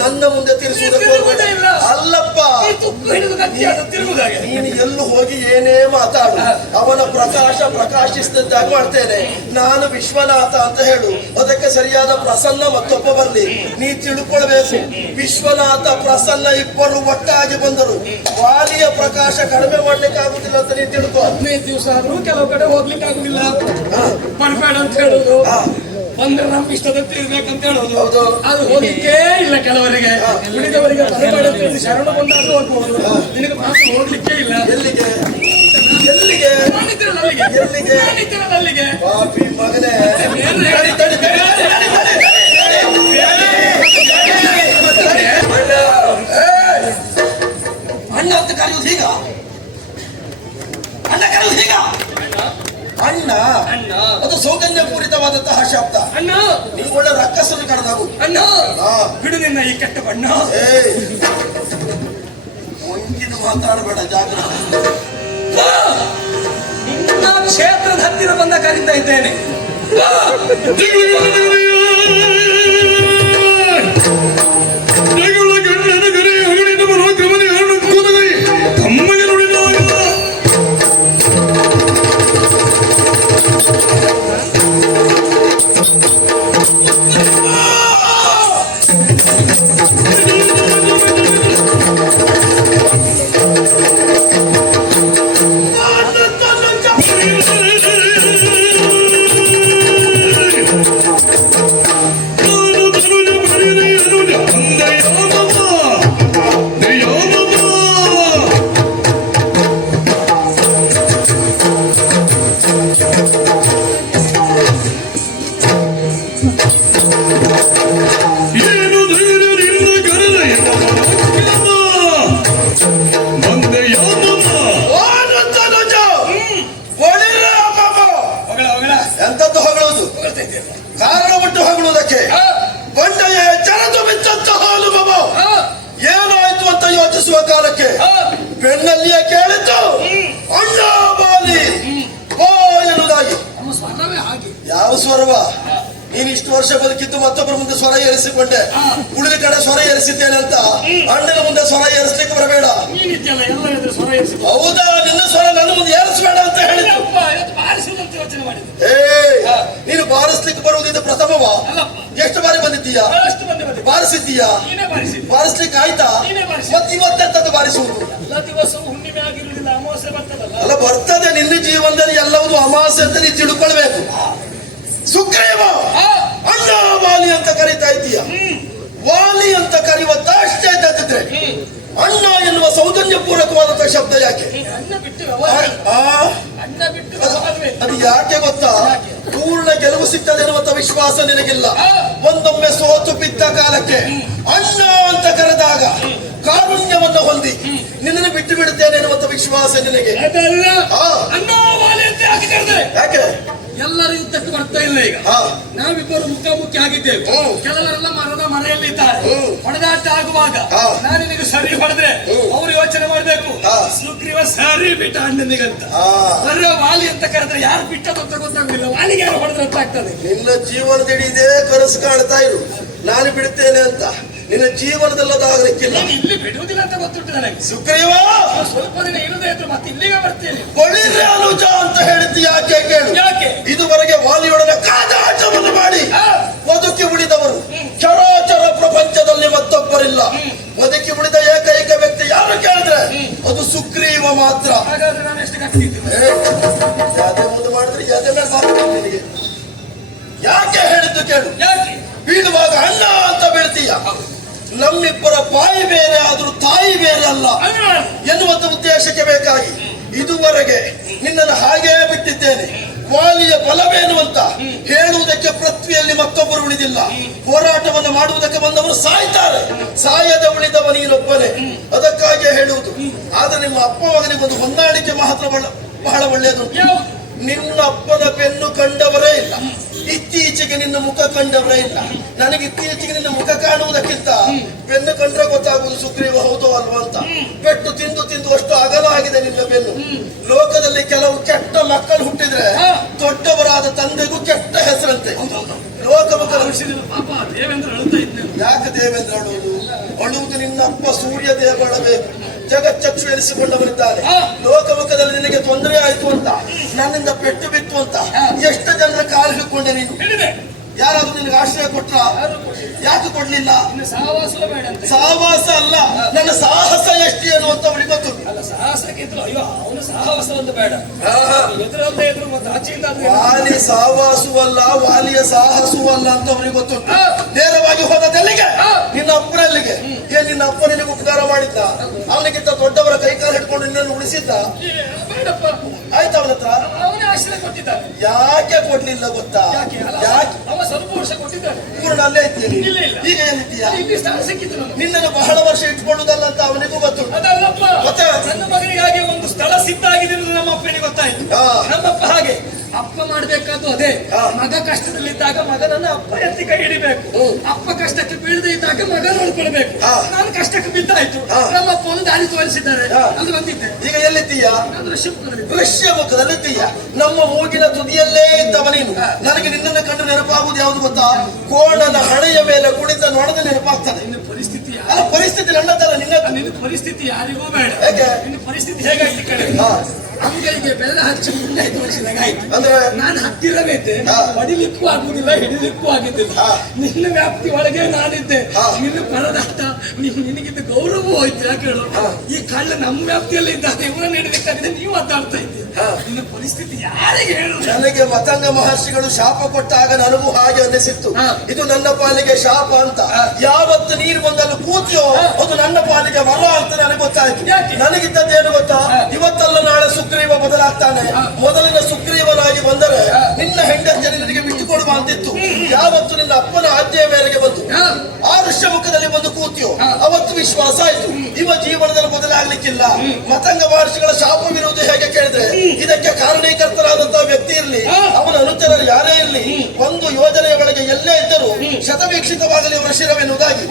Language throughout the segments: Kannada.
ನನ್ನ ಮುಂದೆ ತಿರ್ಸುವುದಕ್ಕೆ ಅಲ್ಲಪ್ಪ. ನೀನು ಎಲ್ಲೂ ಹೋಗಿ ಏನೇ ಮಾತಾಡು, ಅವನ ಪ್ರಕಾಶಿಸಿದಾಗ ಮಾಡ್ತೇನೆ. ನಾನು ವಿಶ್ವನಾಥ ಅಂತ ಹೇಳು, ಅದಕ್ಕೆ ಸರಿಯಾದ ಪ್ರಸನ್ನ ಮತ್ತೊಬ್ಬ ಬರ್ಲಿ. ನೀ ತಿಳ್ಕೊಳ್ಬೇಕು, ವಿಶ್ವನಾಥ ಪ್ರಸನ್ನ ಇಬ್ಬರು ಒಟ್ಟಾಗಿ ಬಂದರು. ವಾಲಿಯ ಪ್ರಕಾಶ ಕಡಿಮೆ ಮಾಡ್ಲಿಕ್ಕೆ ಆಗುದಿಲ್ಲ ಅಂತ ನೀನ್ ತಿಳ್ಕೊ. 15 ದಿವಸ ಆದ್ರೂ ಕೆಲವು ಕಡೆ ಹೋಗ್ಲಿಕ್ಕೆ ಆಗುದಿಲ್ಲ, ಬರ್ಬೇಡ ಅಂತ ಹೇಳುದು, ಅಂದ್ರೆ ನಮ್ ಇಷ್ಟದಂತೆ ಇರ್ಬೇಕಂತ ಹೇಳೋದು. ಅದು ಹೋಗ್ಲಿಕ್ಕೆ ಇಲ್ಲ ಕೆಲವರಿಗೆ. ಉಳಿದವರಿಗೆ ಬರ್ಬೇಡ ಅಂತ ಹೇಳಿ ಶರಣ ಬಂದಾದ್ರೂ ಹೋಗ್ಬಹುದು, ನಿನಗೆ ಮಾತ್ರ ಹೋಗ್ಲಿಕ್ಕೆ ಇಲ್ಲ. ಎಲ್ಲಿಗೆ ಎಲ್ಲಿಗೆ ಅಲ್ಲಿಗೆ ಪಾಪಿ ಮಗನೇ. ಅಣ್ಣ ಅಂತ ಕರೆಯುವುದು ಹೀಗ, ಅಣ್ಣ ಕರೆಯುವುದು ಹೀಗ. ಅಣ್ಣ ಅಣ್ಣ ಅದು ಸೌಜನ್ಯ ಪೂರಿತವಾದಂತಹ ಶಬ್ದ. ಅಣ್ಣ ನೀವು ಒಳ್ಳೆ ರಕ್ಕಸನ್ನು ಕರೆದಾಗು. ಅಣ್ಣ ಬಿಡು ನಿನ್ನ ಈ ಕೆಟ್ಟ ಬಣ್ಣ. ಮುಂಚಿನ ಮಾತಾಡಬೇಡ, ಜಾಗ್ರತೆ. ನಿನ್ನ ಕ್ಷೇತ್ರದ ಹತ್ತಿರ ಬಂದ ಕರೀತಾ ಇದ್ದೇನೆ. ಎಂತದ್ದು ಹೊಗಳುವುದು? ಕಾರಣ ಬಿಟ್ಟು ಹೊಗಳುವುದಕ್ಕೆ. ಬಂಡೆಯ ಚರದು ಬಿಚ್ಚಂತ ಹಾಲು ಮಮ ಏನಾಯ್ತು ಅಂತ ಯೋಚಿಸುವ ಕಾಲಕ್ಕೆ ಬೆನ್ನಲ್ಲಿಯೇ ಕೇಳಿದ್ದು ಅಣ್ಣ ಬಾಲಿ ಬಾ ಎನ್ನುವುದಾಗಿ. ಯಾವ ಸ್ವರವ? ನೀನು ಇಷ್ಟು ವರ್ಷ ಬದುಕಿದ್ದು ಮತ್ತೊಬ್ಬರ ಮುಂದೆ ಸ್ವರ ಏರಿಸಿಕೊಂಡೆ, ಉಳಿದ ಕಡೆ ಸ್ವರ ಏರಿಸಿದ್ದೇನೆ ಅಂತ ಅಣ್ಣನ ಮುಂದೆ ಸ್ವರ ಏರಿಸಲಿಕ್ಕೆ ಬರಬೇಡ. ಹೌದಾ? ನಿನ್ನ ಸ್ವರ ನನ್ನ ಮುಂದೆ ಏರಿಸಬೇಡ ಅಂತ ಹೇಳಿದ್ದು. ನೀನು ಬಾರಿಸ್ಲಿಕ್ಕೆ ಬರುವುದಿದ್ದು ಪ್ರಥಮವ? ಎಷ್ಟು ಬಾರಿ ಬಂದಿದ್ದೀಯಾ? ಬಾರಿಸಿದ್ದೀಯಾ? ಬಾರಿಸ್ಲಿಕ್ಕೆ ಆಯ್ತಾ? ಮತ್ತೆ ಇವತ್ತೆಂತದ್ದು ಬಾರಿಸುವುದು? ಅಲ್ಲ, ಬರ್ತದೆ ನಿನ್ನ ಜೀವನದಲ್ಲಿ ಎಲ್ಲವೂ ಅಮಾವಾಸ್ಯೆ ಅಂತ ನೀನು ತಿಳ್ಕೊಳ್ಬೇಕು. ಸುಗ್ರೀವ ಅಣ್ಣ ವಾಲಿ ಅಂತ ಕರೀತಾ ಇದ್ದೀಯ. ವಾಲಿ ಅಂತ ಕರೆಯುವ ದಾಷ್ಟ್ಯ ಇದ್ದಿದ್ರೆ ಅಣ್ಣ ಎನ್ನುವ ಸೌಜನ್ಯ ಪೂರ್ವಕವಾದಂತಹ ಶಬ್ದ ಯಾಕೆ? ಅದು ಯಾಕೆ ಗೊತ್ತಾ? ಪೂರ್ಣ ಗೆಲುವು ಸಿಗ್ತದೆ ಎನ್ನುವಂತ ವಿಶ್ವಾಸ ನಿನಗಿಲ್ಲ. ಒಂದೊಮ್ಮೆ ಸೋತು ಬಿದ್ದ ಕಾಲಕ್ಕೆ ಅಣ್ಣ ಅಂತ ಕರೆದಾಗ ಕಾರುಣ್ಯವನ್ನು ಹೊಂದಿ ನಿನ್ನನ್ನು ಬಿಟ್ಟು ಬಿಡುತ್ತೇನೆ ಎನ್ನುವಂತ ವಿಶ್ವಾಸ ನಿನಗೆ. ಯಾಕೆ? ಎಲ್ಲರೂ ಯುದ್ಧಕ್ಕೆ ಬರ್ತಾ ಇಲ್ಲ. ಈಗ ನಾವಿಬ್ಬರು ಮುಖಾಮುಖಿ ಆಗಿದ್ದೇವೆ. ಕೆಲವರೆಲ್ಲ ಮರದ ಮನೆಯಲ್ಲಿದ್ದಾರೆ. ಹೊಡೆದಾಟ ಆಗುವಾಗ ನಾನು ನಿನಗೆ ಸರಿ ಹೊಡೆದ್ರೆ ಅವ್ರು ಯೋಚನೆ ಮಾಡ್ಬೇಕು, ಸುಗ್ರೀವ ಸರಿ ಬಿಟ್ಟ ಅಣ್ಣನಿಗಂತ. ಬರೋ ವಾಲಿ ಅಂತ ಕರೆದ್ರೆ ಯಾರು ಬಿಟ್ಟದಂತ ಗೊತ್ತಾಗುದಿಲ್ಲ, ವಾಲಿಗೆ ಯಾರು ಹೊಡೆದ್ರೆ ಅಂತ ಆಗ್ತದೆ. ನಿನ್ನ ಜೀವನದಡಿ ಇದೇ ಕನಸು ಕಾಣ್ತಾ ಇರು, ನಾನು ಬಿಡುತ್ತೇನೆ ಅಂತ. ನಿನ್ನ ಜೀವನದಲ್ಲದಾಗಲಿಕ್ಕಿಲ್ಲ. ಇಲ್ಲಿ ಬಿಡುವುದಿಲ್ಲ ಅಂತ ಗೊತ್ತುಂಟು ನನಗೆ. ಸುಗ್ರೀವ ಸ್ವಲ್ಪ ದಿನ ಇಲ್ಲದೆ ಇದ್ರು ಮತ್ತೆ ಇಲ್ಲಿಗೆ ಬರ್ತೇನೆ. ಕೊಳಿದ್ರೆ ಅನುಜ ಅಂತ ಹೇಳಿದ್ದು ಯಾಕೆ ಕೇಳು. ಯಾಕೆ? ಇದುವರೆಗೆ ವಾಲಿಯೊಡನೆ ಕಾದಾಟವನ್ನು ಮಾಡಿ ಬದುಕಿ ಉಳಿದವರು ಚರಾಚರ ಪ್ರಪಂಚದಲ್ಲಿ ಮತ್ತೊಬ್ಬರಿಲ್ಲ. ಬದುಕಿ ಉಳಿದ ಏಕೈಕ ವ್ಯಕ್ತಿ ಯಾರು ಕೇಳಿದ್ರೆ ಅದು ಸುಗ್ರೀವ ಮಾತ್ರ. ಹಾಗಾದ್ರೆ ನಾನು ಎಷ್ಟು ಕಟ್ಟಿದ್ದೀನಿ? ಯಾವ್ದೇ ಮುಂದೆ ಮಾಡಿದ್ರೆ ಯಾವ್ದೇ ಮೇಲೆ ನಿನಗೆ ಯಾಕೆ ಹೇಳಿದ್ದು ಕೇಳು. ಯಾಕೆ? ಬೀಳುವಾಗ ಅಣ್ಣ ಅಂತ ಬೀಳ್ತೀಯ. ನಮ್ಮಿಬ್ಬರ ಬಾಯಿ ಬೇರೆ ಆದ್ರೂ ತಾಯಿ ಬೇರೆ ಅಲ್ಲ ಎನ್ನುವಂತ ಉದ್ದೇಶಕ್ಕೆ ಬೇಕಾಗಿ ಇದುವರೆಗೆ ನಿನ್ನನ್ನು ಹಾಗೇ ಬಿಟ್ಟಿದ್ದೇನೆ. ವಾಲಿಯ ಬಲವೇನು ಅಂತ ಹೇಳುವುದಕ್ಕೆ ಪೃಥ್ವಿಯಲ್ಲಿ ಮತ್ತೊಬ್ಬರು ಉಳಿದಿಲ್ಲ. ಹೋರಾಟವನ್ನು ಮಾಡುವುದಕ್ಕೆ ಬಂದವರು ಸಾಯ್ತಾರೆ, ಸಾಯದ ಉಳಿದವ ನೀನೊಬ್ಬನೇ. ಅದಕ್ಕಾಗಿ ಹೇಳುವುದು. ಆದ್ರೆ ನಿಮ್ಮ ಅಪ್ಪ ಮಗನಿಗೆ ಒಂದು ಹೊಂದಾಣಿಕೆ ಮಾತ್ರ ಬಹಳ ಒಳ್ಳೆಯದು. ನಿನ್ನ ಅಪ್ಪನ ಬೆನ್ನು ಕಂಡವರೇ ಇಲ್ಲ, ಇತ್ತೀಚೆಗೆ ನಿನ್ನ ಮುಖ ಕಂಡವರೇ ಇಲ್ಲ. ನನಗೆ ಇತ್ತೀಚೆಗೆ ನಿನ್ನ ಮುಖ ಕಾಣುವುದಕ್ಕಿಂತ ಬೆನ್ನು ಕಂಡ್ರೆ ಗೊತ್ತಾಗುವುದು ಸುಗ್ರೀವ ಹೌದೋ ಅಲ್ವಾ ಅಂತ. ಪೆಟ್ಟು ತಿಂದು ತಿಂದು ಅಷ್ಟು ಅಗಲ ಆಗಿದೆ ನಿನ್ನ ಬೆನ್ನು. ಲೋಕದಲ್ಲಿ ಕೆಲವು ಕೆಟ್ಟ ಮಕ್ಕಳು ಹುಟ್ಟಿದ್ರೆ ದೊಡ್ಡವರಾದ ತಂದೆಗೂ ಕೆಟ್ಟ ಹೆಸರಂತೆ. ಲೋಕಮುಖ ಔಷಧಿ ಪಾಪ ದೇವೇಂದ್ರ ಅಳ್ತಾ ಇದ್ದೆ. ಯಾಕೆ ದೇವೇಂದ್ರ ಅಳುವುದು? ಅಳುವುದು ನಿನ್ನ ಅಪ್ಪ ಸೂರ್ಯ ದೇವ ಅಳಬೇಕು. ಜಗಚ್ಚಕ್ಷು ಎನಿಸಿಕೊಂಡವರಿದ್ದಾರೆ. ಲೋಕಮುಖದಲ್ಲಿ ನಿನಗೆ ತೊಂದರೆ ಆಯ್ತು ಅಂತ, ನನ್ನಿಂದ ಪೆಟ್ಟು ಬಿತ್ತು ಅಂತ ಎಷ್ಟು ಜನರ ಕಾಲು ಹಿಡ್ಕೊಂಡೆ ನೀನು? ಯಾರಾದ್ರೂ ನಿನಗೆ ಆಶ್ರಯ ಕೊಟ್ರ? ಯಾಕೆ ಕೊಡ್ಲಿಲ್ಲ? ಸಹವಾಸ ಬೇಡ ಅಂತ. ಸಹವಾಸ ಅಲ್ಲ, ನನ್ನ ಸಾಹಸ ಎಷ್ಟು ಏನು ಅಂತ ಅವರಿಗೆ ಗೊತ್ತು. ಅಲ್ಲ ಸಹವಾಸಕ್ಕಿಂತಲೂ ಅಯ್ಯೋ ಅವನು ಸಹವಾಸ ಒಂದು ಬೇಡ, ಎದುರಲ್ಲದೆ ಎದುರು ಮತ್ತೆ ಆಚೆಯಿಂದ ವಾಲಿ ಸಹವಾಸುವಲ್ಲ, ವಾಲಿಯ ಸಾಹಸುವಲ್ಲ ಅಂತ ಅವರಿಗೆ ಗೊತ್ತುಂಟು. ನೇರವಾಗಿ ಹೋದದೆಲ್ಲಿಗೆ? ನಿನ್ನ ಅಪ್ಪನಲ್ಲಿಗೆ. ಏನ್ ನಿನ್ನ ಅಪ್ಪ ನಿನಗೆ ಉಪಕಾರ ಮಾಡಿದ್ದ? ಅವನಿಗಿಂತ ದೊಡ್ಡವರ ಕೈಕಾಲು ಹಿಡ್ಕೊಂಡು ನಿನ್ನನ್ನು ಉಳಿಸಿದ್ದ? ಬೇಡಪ್ಪ. ಆಯ್ತು ಅವನ ಹತ್ರ ಅವನೇ ಆಶ್ರಯ ಕೊಟ್ಟಿದ್ದಾನೆ. ಯಾಕೆ ಕೊಡ್ಲಿಲ್ಲ ಗೊತ್ತಾ? ಯಾಕೆ? ಅವ ಸ್ವಲ್ಪ ವರ್ಷ ಕೊಟ್ಟಿದ್ದಾನೆ. ಪೂರ್ಣ ಅಲ್ಲೇ ಇದ್ದೀನಿ. ಇಲ್ಲ ಇಲ್ಲ, ಈಗ ಎಲ್ಲಿದ್ದೀಯಾ? ಇಲ್ಲಿ ಸ್ಥಾನ ಸಿಕ್ಕಿತ್ತು ನಮಗೆ. ನಿನ್ನನ್ನು ಬಹಳ ವರ್ಷ ಇಟ್ಕೊಳ್ಳುದಲ್ಲ ಅಂತ ಅವನಿಗೂ ಗೊತ್ತು. ಅದಲ್ಲಪ್ಪ, ಮತ್ತೆ ನನ್ನ ಮಗನಿಗಾಗಿ ಒಂದು ಸ್ಥಳ ಸಿದ್ಧಾಗಿದೆ ಅನ್ನೋದು ನಮ್ಮ ಅಪ್ಪನಿಗೆ ಗೊತ್ತಾಯ್ತು. ನಮ್ಮಪ್ಪ ಹಾಗೆ ಅಪ್ಪ ಮಾಡ್ಬೇಕಾದ್ದು ಅದೇ. ಮಗ ಕಷ್ಟದಲ್ಲಿದ್ದಾಗ ಮಗನನ್ನ ಅಪ್ಪ ಎತ್ತಿ ಕೈ ಹಿಡಿಬೇಕು. ಅಪ್ಪ ಕಷ್ಟಕ್ಕೆ ಬೀಳದೆ ಇದ್ದಾಗ ಮಗ ನೋಡ್ಕೊಳ್ಬೇಕು. ನಾನು ಕಷ್ಟಕ್ಕೆ ಬಿದ್ದಾಯ್ತು, ನಮ್ಮಪ್ಪ ಒಂದು ದಾರಿ ತೋರಿಸಿದ್ದಾರೆ, ಅದು ಬಂದಿದ್ದೆ. ಈಗ ಎಲ್ಲಿದ್ದೀಯಾ? ದೃಶ್ಯ ಮುಖದಲ್ಲಿದ್ದೀಯ. ನಮ್ಮ ಮೂಗಿನ ತುದಿಯಲ್ಲೇ ಇದ್ದವ ನೀನು. ನನಗೆ ನಿನ್ನನ್ನು ಕಂಡು ನೆನಪಾಗುವುದು ಯಾವುದು ಗೊತ್ತಾ? ಕೋಣನ ಹಣೆಯ ಮೇಲೆ ಕುಳಿತ ನೋಡದ ನೆನಪಾಗ್ತದೆ. ನಿನ್ನ ಪರಿಸ್ಥಿತಿ ಅಲ್ಲ, ಪರಿಸ್ಥಿತಿ ನನ್ನದಲ್ಲ, ನಿನ್ನ ಪರಿಸ್ಥಿತಿ ಯಾರಿಗೂ ಬೇಡ. ಹೇಗೆ? ನಿನ್ನ ಪರಿಸ್ಥಿತಿ ಹೇಗಾಯ್ತು ಕಡೆ? ಅಂಗೈಗೆ ಬೆಲ್ಲ ಹಚ್ಚಿ ಮುಂದೆ ತೋರಿಸಿದಾಗ ಆಯ್ತು. ಅಂದ್ರೆ ನಾನು ಹತ್ತಿರವಿದ್ದೆ, ಹೊಡಿಲಿಕ್ಕೂ ಆಗುದಿಲ್ಲ, ಹಿಡಿಲಿಕ್ಕೂ ಆಗಿದ್ದಿಲ್ಲ. ನಿನ್ನ ವ್ಯಾಪ್ತಿ ಒಳಗೆ ನಾನಿದ್ದೆ. ನಿನ್ನ ಪರದಾಟ, ನಿನಗಿದ್ದ ಗೌರವವೂ ಹೋಯ್ತು. ಯಾಕೆ ಹೇಳು? ಈ ಕಳ್ಳ ನಮ್ಮ ವ್ಯಾಪ್ತಿಯಲ್ಲಿ ಇದ್ದಾನೆ, ಇವರನ್ನು ಹಿಡಿಲಿಕ್ಕಾಗಿದೆ, ನೀವು ಅದ್ದಾಡ್ತಾ ಇದ್ದೀರಿ. ನಿನ್ನ ಪರಿಸ್ಥಿತಿ ಯಾರಿಗೆ ಹೇಳು? ನನಗೆ ಮತಂಗ ಮಹರ್ಷಿಗಳು ಶಾಪ ಕೊಟ್ಟಾಗ ನನಗೂ ಹಾಗೆ ಅನ್ನಿಸಿತ್ತು. ಇದು ನನ್ನ ಪಾಲಿಗೆ ಶಾಪ ಅಂತ. ಯಾವತ್ತು ನೀರು ಬಂದಲ್ಲಿ ಕೂತಿಯೋ ಅದು ನನ್ನ ಪಾಲಿಗೆ ವರ ಅಂತ ನನಗೆ ಗೊತ್ತಾಯ್ತು. ನನಗಿದ್ದದ್ದೇನು ಗೊತ್ತಾ? ಇವತ್ತಲ್ಲ ನಾಳೆ ಸುಗ್ರೀವ ಬದಲಾಗ್ತಾನೆ. ಮೊದಲಿನ ಸುಗ್ರೀವನಾಗಿ ಬಂದರೆ ನಿನ್ನ ಹೆಂಡತಿಯನ್ನು ನಿನಗೆ ಬಿಟ್ಟುಕೊಡುವ ಅಂತಿತ್ತು. ಯಾವತ್ತು ನಿನ್ನ ಅಪ್ಪನ ಆಜ್ಞೆಯ ಮೇರೆಗೆ ಬಂದು ಆ ಋಷ್ಯಮುಖದಲ್ಲಿ ಬಂದು ಕೂತಿಯೋ ಅವತ್ತು ವಿಶ್ವಾಸ ಆಯ್ತು, ಇವ ಜೀವನದಲ್ಲಿ ಬದಲಾಗ್ಲಿಕ್ಕಿಲ್ಲ. ಮತಂಗ ಮಹರ್ಷಿಗಳ ಶಾಪವಿರುವುದು ಹೇಗೆ ಕೇಳಿದ್ರೆ, ಇದಕ್ಕೆ ಕಾರಣೀಕರ್ತರಾದಂತಹ ವ್ಯಕ್ತಿ ಇರಲಿ, ಅವನ ಅನುಚರರು ಯಾರೇ ಇರಲಿ, ಒಂದು ಯೋಜನೆಯ ಒಳಗೆ ಎಲ್ಲೇ ಇದ್ದರೂ ಶತವೀಕ್ಷಿತವಾಗಲಿ ಅವರ ಶಿರವೆನ್ನುವುದಾಗಿ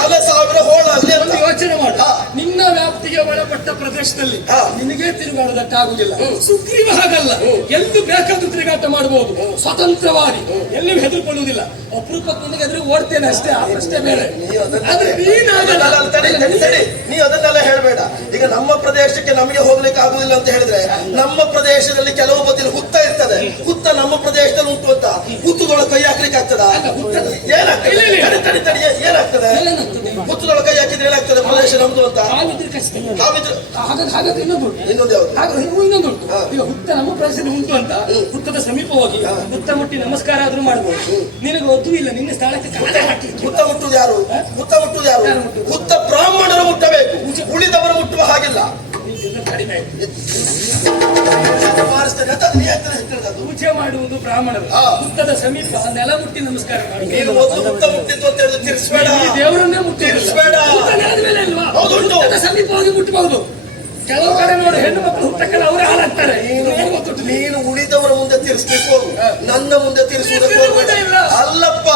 ತಲೆ ಸಾವಿರ ಹೋಳ ಅಲ್ಲಿ ಒಂದು ಯೋಚನೆ ಮಾಡು. ನಿನ್ನ ವ್ಯಾಪ್ತಿಗೆ ಒಳಪಟ್ಟ ಪ್ರದೇಶದಲ್ಲಿ ನಿನಗೆ ತಿರುಗಾಡೋದಕ್ಕಾಗುದಿಲ್ಲ. ಸುಗ್ರೀವ ಹಾಗಲ್ಲ, ಎಂದು ಬೇಕಾದ್ರೂ ತಿರುಗಾಟ ಮಾಡಬಹುದು, ಸ್ವತಂತ್ರವಾಗಿ, ಎಲ್ಲಿಯೂ ಹೆದರ್ಕೊಳ್ಳುವುದಿಲ್ಲ. ಅಪರೂಪಕ್ಕೆ ನಿನಗೆ ಎದುರು ಓಡ್ತೇನೆ ಅಷ್ಟೇ, ಅಷ್ಟೇ ಬೇರೆ. ಆದ್ರೆ ನೀ ಅದನ್ನೆಲ್ಲ ಹೇಳ್ಬೇಡ. ಈಗ ನಮ್ಮ ಪ್ರದೇಶಕ್ಕೆ ನಮಗೆ ಹೋಗ್ಲಿಕ್ಕೆ ಆಗುದಿಲ್ಲ ಅಂತ ಹೇಳಿದ್ರೆ, ನಮ್ಮ ಪ್ರದೇಶದಲ್ಲಿ ಕೆಲವು ಬದಿಲು ಹುತ್ತ ಇರ್ತದೆ, ಹುತ್ತ ನಮ್ಮ ಪ್ರದೇಶದಲ್ಲಿ ಉಂಟು ಅಂತ ಹುತ್ತದೊಳ ಕೈ ಹಾಕ್ಲಿಕ್ಕೆ ಆಗ್ತದ? ಏನಾಗ್ತದೆ? ಏನಾಗ್ತದೆ? ಹುತ್ತದೊಳ ಕೈ ಹಾಕಿದ್ರೆ ಏನಾಗ್ತದೆ? ಪ್ರದೇಶ ನಮ್ದು ಅಂತ ಇನ್ನೊಂದು ಇನ್ನೊಂದು ಈಗ ಹುತ್ತ ನಮ್ಮ ಪ್ರದೇಶದಲ್ಲಿ ಉಂಟು ಅಂತ ಹುತ್ತದ ಸಮೀಪ ಹೋಗಿ ಹುತ್ತ ಮುಟ್ಟಿ ನಮಸ್ಕಾರ ಆದ್ರೂ ಮಾಡ್ಬೋದು. ನಿನಗೆ ಒತ್ತು ಇಲ್ಲ, ನಿನ್ನ ಸ್ಥಳಕ್ಕೆ ಕಾಲ ಹಾಕಿ. ಹುತ್ತ ಮುಟ್ಟುದು ಯಾರು? ಹುತ್ತ ಮುಟ್ಟುದು ಯಾರು? ಹುತ್ತ ಬ್ರಾಹ್ಮಣರು ಮುಟ್ಟಬೇಕು, ಉಳಿದವರು ಮುಟ್ಟುವ ಹಾಗಿಲ್ಲ. ಕಡಿಮೆ ಪೂಜೆ ಮಾಡುವುದು ಬ್ರಾಹ್ಮಣರು. ಹುತ್ತದ ಸಮೀಪ ನೆಲ ಮುಟ್ಟಿ ನಮಸ್ಕಾರ ಮಾಡಿ. ಹುತ್ತ ಮುಟ್ಟಿದ್ದು ಅಂತ ಹೇಳಿದ್ರೆ ತಿರ್ಸ್ಬೇಡ, ದೇವರನ್ನೇ ಮುಟ್ಟಿ ನೆಲದ ಮೇಲೆ ಇಲ್ವಾ? ಸಮೀಪ ಹೋಗಿ ಮುಟ್ಟಬಹುದು. ಕೆಲವು ಕಡೆ ನೋಡಿ ಹೆಣ್ಣು ಮಕ್ಕಳು ಹುಟ್ಟಕ್ಕೆಲ್ಲ ಅವರೇ ಹಾಳಾಗ್ತಾರೆ. ನೀನು ಉಳಿದವರ ಮುಂದೆ ತಿರ್ಸ್ಬೇಕು, ನನ್ನ ಮುಂದೆ ತಿರ್ಸುವುದಕ್ಕೆ ಅಲ್ಲಪ್ಪ.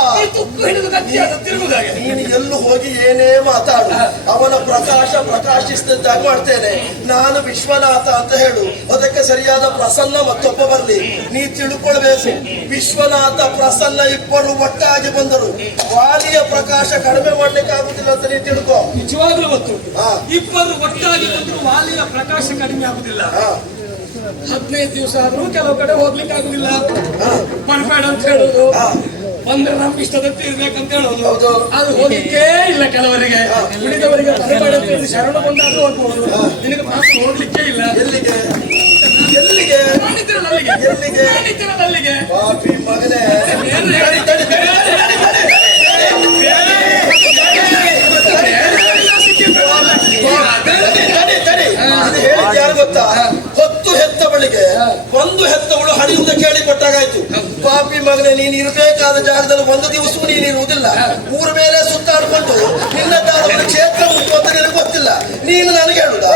ನೀನು ಎಲ್ಲೂ ಹೋಗಿ ಏನೇ ಮಾತಾಡು, ಅವನ ಪ್ರಕಾಶಿಸಿದಂತಾಗ ಮಾಡ್ತೇನೆ. ನಾನು ವಿಶ್ವನಾಥ ಅಂತ ಹೇಳು, ಅದಕ್ಕೆ ಸರಿಯಾದ ಪ್ರಸನ್ನ ಮತ್ತೊಬ್ಬ ಬರ್ಲಿ. ನೀ ತಿಳ್ಕೊಳ್ಬೇಕು, ವಿಶ್ವನಾಥ ಪ್ರಸನ್ನ ಇಬ್ಬರು ಒಟ್ಟಾಗಿ ಬಂದರು, ವಾಲಿಯ ಪ್ರಕಾಶ ಕಡಿಮೆ ಮಾಡ್ಲಿಕ್ಕೆ ಆಗುದಿಲ್ಲ ಅಂತ ನೀ ತಿಳ್ಕೊ. ನಿಜವಾಗ್ಲೂ ಗೊತ್ತು, ಇಬ್ಬರು ಒಟ್ಟಾಗಿ ಬಂದರು ವಾಲಿಯ ಪ್ರಕಾಶ ಕಡಿಮೆ ಆಗುದಿಲ್ಲ. 15 ದಿವಸ ಆದ್ರೂ ಕೆಲವು ಕಡೆ ಹೋಗ್ಲಿಕ್ಕೆ ಆಗುದಿಲ್ಲ. ಬರಬೇಡ ಅಂತ ಹೇಳುದು, ಬಂದ್ರೆ ನಮ್ಗೆ ಇಷ್ಟದಂತೆ ಇರ್ಬೇಕಂತ ಹೇಳೋದು, ಅದು ಹೋಗ್ಲಿಕ್ಕೇ ಇಲ್ಲ ಕೆಲವರಿಗೆ. ಉಳಿದವರಿಗೆ ಬರಬೇಡ ಅಂತ ಹೇಳಿ ಶರಣ ಬಂದಾದ್ರೂ ಹೋಗ್ಬಹುದು, ನಿನಗೆ ಮಾತ್ರ ಹೋಗ್ಲಿಕ್ಕೆ ಇಲ್ಲ. ಎಲ್ಲಿಗೆ ಎಲ್ಲಿಗೆ ಎಲ್ಲಿಗೆ ಅಲ್ಲಿಗೆ ಪಾಪಿ ಮಗನೇ. ಹೇಳಿದ ಯಾರು ಗೊತ್ತಾ? ಹೊತ್ತು ಹೆತ್ತವಳಿಗೆ ಒಂದು ಹೆತ್ತವಳು ಹರಿಯುವುದ ಕೇಳಿ ಕೊಟ್ಟಾಗಾಯ್ತು. ಪಾಪಿ ಮಗನೇ, ನೀನು ಇರಬೇಕಾದ ಜಾಗದಲ್ಲಿ ಒಂದು ದಿವಸವೂ ನೀನು ಇರುವುದಿಲ್ಲ. ಊರ ಮೇಲೆ ಸುತ್ತಾಡ್ಕೊಂಡು ನಿನ್ನದಾದ ಕ್ಷೇತ್ರ ಉಂಟು ಅಂತ ನಿನಗೆ ಗೊತ್ತಿಲ್ಲ. ನೀನು ನನಗೆ ಹೇಳುದ?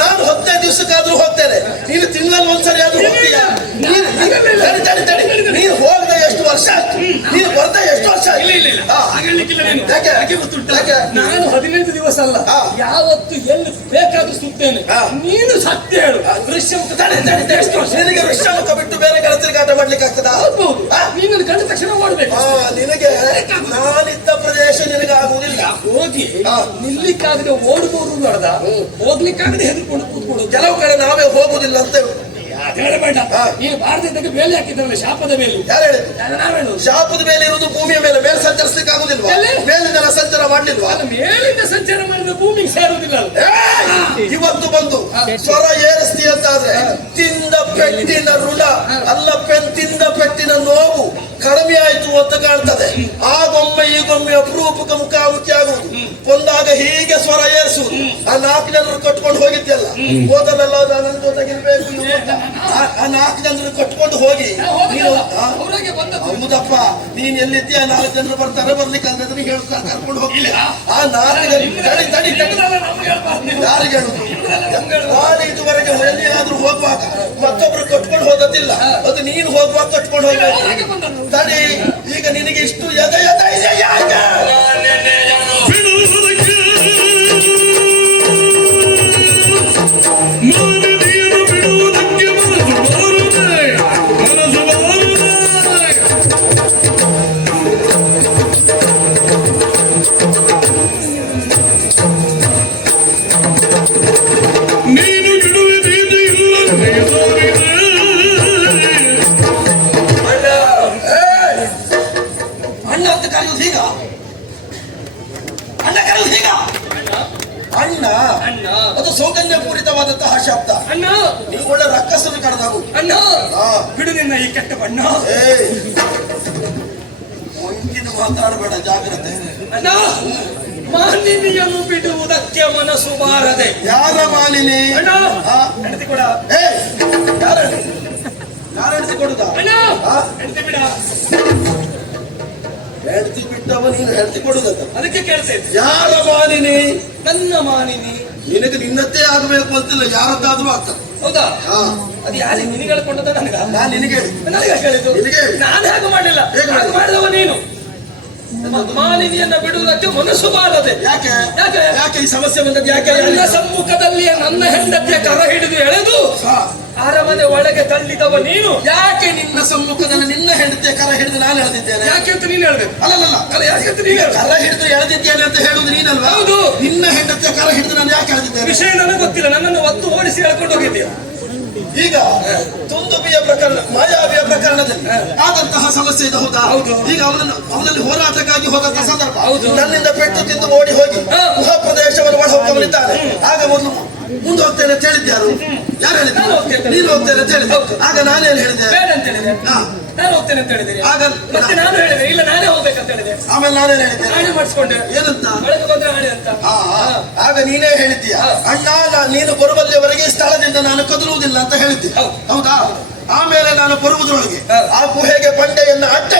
ನಾನು 15 ದಿವಸಕ್ಕಾದ್ರೂ ಹೋಗ್ತೇನೆ, ನೀನು ತಿಂಗಳಲ್ಲಿ ಒಂದ್ಸರಿ ಆದ್ರೂ ಹೋಗ್ತೀಯ. ನೀನು ಹೋಗದ ಎಷ್ಟು ವರ್ಷ ಆಯ್ತು? ನೀನು ಬರ್ದ ಎಷ್ಟು ವರ್ಷ ಆಯ್ತು? ನಾನು 15 ದಿವಸ ಅಲ್ಲ, ಯಾವತ್ತು ಎಲ್ಲಿ ಬೇಕಾದ್ರೂ ಸುತ್ತೇನೆ. ನೀನು ಸತ್ಯ ಹೇಳು. ನಿನಗೆ ಋಷ್ಯಮುಖ ಬಿಟ್ಟು ಬೇರೆ ಗೆಳತಿಗೆ ಹುಡುಕಾಟ ಮಾಡ್ಲಿಕ್ಕೆ ಆಗ್ತದಾ? ಆಗ್ಬಹುದು. ನೀನನ್ನು ಕಂಡ ತಕ್ಷಣ ಓಡ್ಬೇಕು. ನಿನಗೆ ನಾನಿದ್ದ ಪ್ರದೇಶ ನಿನಗೆ ಆಗುವುದಿಲ್ಲ. ಹೋಗಿ ನಿಲ್ಲಿಕ್ಕಾಗದೆ ಓಡುವವರು ನಡೆದ, ಹೋಗ್ಲಿಕ್ಕಾಗದೆ ಹೆದರ್ಕೊಂಡು ಕೂತ್ಕೊಳ್ಳೋದು. ಕೆಲವು ಕಡೆ ನಾವೇ ಹೋಗುದಿಲ್ಲ ಅಂತ ಹೇಳಬೇಡ. ನೀನು ಭಾರತಕ್ಕೆ ಬೇಲಿ ಹಾಕಿದ್ರಲ್ಲ, ಶಾಪದ ಬೇಲಿ. ಯಾರು ಹೇಳಿದ್ರು? ನಾವೇನು ಶಾಪದ ಮೇಲೆ ಇರುವುದು ಭೂಮಿಯ ಮೇಲೆ. ಮೇಲೆ ಸಂಚರಿಸಲಿಕ್ಕೆ ಆಗುದಿಲ್ವಾ? ಮೇಲಿಂದ ಸಂಚಾರ ಮಾಡ್ಲಿಲ್ವಾ? ಮೇಲಿಂದ ಸಂಚಾರ ಮಾಡಿದ ಭೂಮಿಗೆ ಸೇರುವುದಿಲ್ಲ. ಇವತ್ತು ಬಂದು ಸ್ವರ ಏರಿಸ್ತಿ ಅಂತಾದ್ರೆ ತಿಂದ ಪೆಟ್ಟಿನ ಋಣ ಅಲ್ಲ, ತಿಂದ ಪೆಟ್ಟಿನ ನೋವು ಕಡಿಮೆ ಆಯ್ತು ಅಂತ ಕಾಣ್ತದೆ. ಆಗೊಮ್ಮೆ ಈಗೊಮ್ಮೆ ಅಪರೂಪಕ ಮುಖಾಮುಖಿ ಆಗುವುದು. ಒಂದಾಗ ಹೀಗೆ ಸ್ವರ ಏರಿಸುವುದು. ಆ 4 ಜನರು ಕಟ್ಕೊಂಡು ಹೋಗಿದ್ದೆಲ್ಲ ಹೋದವೆಲ್ಲ ನನ್ನ ಜೊತೆಗಿರ್ಬೇಕು. ಆ 4 ಜನರು ಕಟ್ಕೊಂಡು ಹೋಗಿ ಹೌದಪ್ಪ ನೀನ್ ಎಲ್ಲಿದ್ದೀಯ, 4 ಜನರು ಬರ್ತಾರೆ, ಬರ್ಲಿಕ್ಕೆ ಅಂದ್ರೆ ಹೇಳ್ತಾರೆ ಕರ್ಕೊಂಡು ಹೋಗಿಲ್ಲ. ಆ 4 ಯಾರಿಗೆ ಹೇಳುದು? ನಾನು ಇದುವರೆಗೆ ಎಲ್ಲಿಯಾದ್ರೂ ಹೋಗುವಾಗ ಮತ್ತೊಬ್ರು ಕಟ್ಕೊಂಡು ಹೋದದಿಲ್ಲ. ಅದು ನೀನು ಹೋಗುವಾಗ ಕಟ್ಕೊಂಡು ಹೋಗ್ಬೇಕು. ತಡಿ, ಈಗ ನಿನಗೆ ಇಷ್ಟು ಎದೆ ಇದೆ ಯಾಕೆ? ಅಣ್ಣ ಅದು ಸೌಜನ್ಯಪೂರಿತವಾದಂತಹ ಶಬ್ದ. ಅಣ್ಣ ನೀವು ಒಳ್ಳೆ ರಕ್ಕಸನ್ನು ಕರೆದಾಗು. ಅಣ್ಣ ಬಿಡು ನಿನ್ನ ಈ ಕೆಟ್ಟ ಬಣ್ಣ. ಮುಂದಿನ ಮಾತಾಡಬೇಡ, ಜಾಗ್ರತೆ. ಅಣ್ಣ ಮಾಲಿನಿಯನ್ನು ಬಿಡುವುದಕ್ಕೆ ಮನಸ್ಸು ಬಾರದೆ. ಯಾರ ಮಾಲಿನಿ? ಅಣ್ಣ ಹೆಂಡತಿ ಕೊಡ. ಯಾರ ಹೆಂಡತಿ ಕೊಡುದ? ಅಣ್ಣ ಹೆಂಡತಿ ಬಿಡ. ಹೆಂಡತಿ ಬಿಟ್ಟವ ನೀನು ಹೆಂಡತಿ ಕೊಡುದಲ್ಲ. ಅದಕ್ಕೆ ಕೇಳ್ತೇನೆ, ಯಾರ ಮಾಲಿನಿ? ನನ್ನ ಮಾಲಿನಿ. ನಿನಗೆ ನಿನ್ನತ್ತೇ ಆಗಬೇಕು ಅಂತಿಲ್ಲ, ಯಾರದ್ದಾದ್ರೂ ಆಗ್ತದೆ. ಹೌದಾ? ಅದು ಯಾರಿಗೆ ನಿನಗೆ ಹೇಳ್ಕೊಂಡದ? ನನಗ? ನಾನು ನಿನಗೆ ನನಗೆ ಹೇಳಿದ್ದು. ನಾನು ಹಾಗೆ ಮಾಡಲಿಲ್ಲ, ಹಾಗೆ ಮಾಡಿದವ ನೀನು. ಮಾಲಿನಿಯನ್ನ ಬಿಡುವುದಕ್ಕೆ ಮನಸ್ಸು ಬಾರದೆ. ಯಾಕೆ ಯಾಕೆ ಯಾಕೆ ಈ ಸಮಸ್ಯೆ ಬಂದದ್ದು? ಯಾಕೆ? ನನ್ನ ಸಮ್ಮುಖದಲ್ಲಿ ನನ್ನ ಹೆಂಡತಿಯ ಕರ ಹಿಡಿದು ಎಳೆದು ಅರಮನೆ ಒಳಗೆ ತಳ್ಳಿದವ ನೀನು. ಯಾಕೆ ನಿನ್ನ ಸಮ್ಮುಖದಲ್ಲಿ ನಿನ್ನ ಹೆಂಡತಿಯ ಕರ ಹಿಡಿದು ನಾನು ಎಳೆದಿದ್ದೇನೆ? ಯಾಕೆ ಅಂತ ನೀನು ಹೇಳ್ಬೇಕು. ಅಲ್ಲ ಯಾಕೆ ಅಂತ ನೀನು ಕರ ಹಿಡಿದು ಎಳೆದಿದ್ದೇನೆ ಅಂತ ಹೇಳುದು ನೀನಲ್ವಾ? ಹೌದು. ನಿನ್ನ ಹೆಂಡತಿಯ ಕರ ಹಿಡಿದು ನಾನು ಯಾಕೆ ಎಳೆದಿದ್ದೇನೆ? ವಿಷಯ ನನಗೆ ಗೊತ್ತಿಲ್ಲ, ನನ್ನನ್ನು ಒತ್ತು ಓಡಿಸಿ ಹೇಳ್ಕೊಂಡು ಹೋಗಿದ್ದೀಯ. ಈಗ ತುಂದುಬಿಯ ಪ್ರಕರಣ, ಮಾಯಾವಿಯ ಪ್ರಕರಣದಲ್ಲಿ ಆದಂತಹ ಸಮಸ್ಯೆ ಇದೆ. ಹೌದಾ? ಈಗ ಅವನಲ್ಲಿ ಹೋರಾಟಕ್ಕಾಗಿ ಹೋದಂತಹ ಸಂದರ್ಭ. ನನ್ನಿಂದ ಪೆಟ್ಟು ತಿಂದು ಓಡಿ ಹೋಗಿ ಗುಹಾ ಪ್ರದೇಶವನ್ನು ಒಳ ಹೋಗಲಿದ್ದಾರೆ. ಆಗ ಮೊದಲು ಮುಂದೆ ಹೋಗ್ತೇನೆ ಅಂತ ಹೇಳಿದ್ಯಾರು? ಯಾರು ಹೇಳಿದ್ರು? ನೀನು ಹೋಗ್ತೇನೆ ಅಂತ ಹೇಳಿದ್ದೆ. ಆಗ ನಾನೇನು ಹೇಳಿದೆ? ಬೇಡ ಅಂತ ಹೇಳಿದೆ. ನಾನು ಹೋಗ್ತೇನೆ ಅಂತ ಹೇಳಿದೆ. ಆಗ ಮತ್ತೆ ನಾನು ಹೇಳಿದೆ ಇಲ್ಲ ನಾನೇ ಹೋಗ್ಬೇಕಂತ ಹೇಳಿದೆ. ಆಮೇಲೆ ನಾನೇನು ಹೇಳಿದ್ದೆ? ನಾನೇ ಮಾಡಿಸ್ಕೊಂಡೆ. ಏನಂತ? ಒಳಗೆ ಬಂದ್ರೆ ಹಾಡಿ ಅಂತ. ಆಗ ನೀನೇ ಹೇಳಿದ್ದೀಯ, ಅಣ್ಣ ನೀನು ಬರುವಲ್ಲಿಯವರೆಗೆ ಈ ಸ್ಥಳದಿಂದ ನಾನು ಕದಲುವುದಿಲ್ಲ ಅಂತ ಹೇಳಿದ್ದೆ. ಹೌದಾ? ಆಮೇಲೆ ನಾನು ಬರುವುದರೊಳಗೆ ಆ ಗುಹೆಗೆ ಬಂಡೆಯನ್ನ ಅಡ್ಡ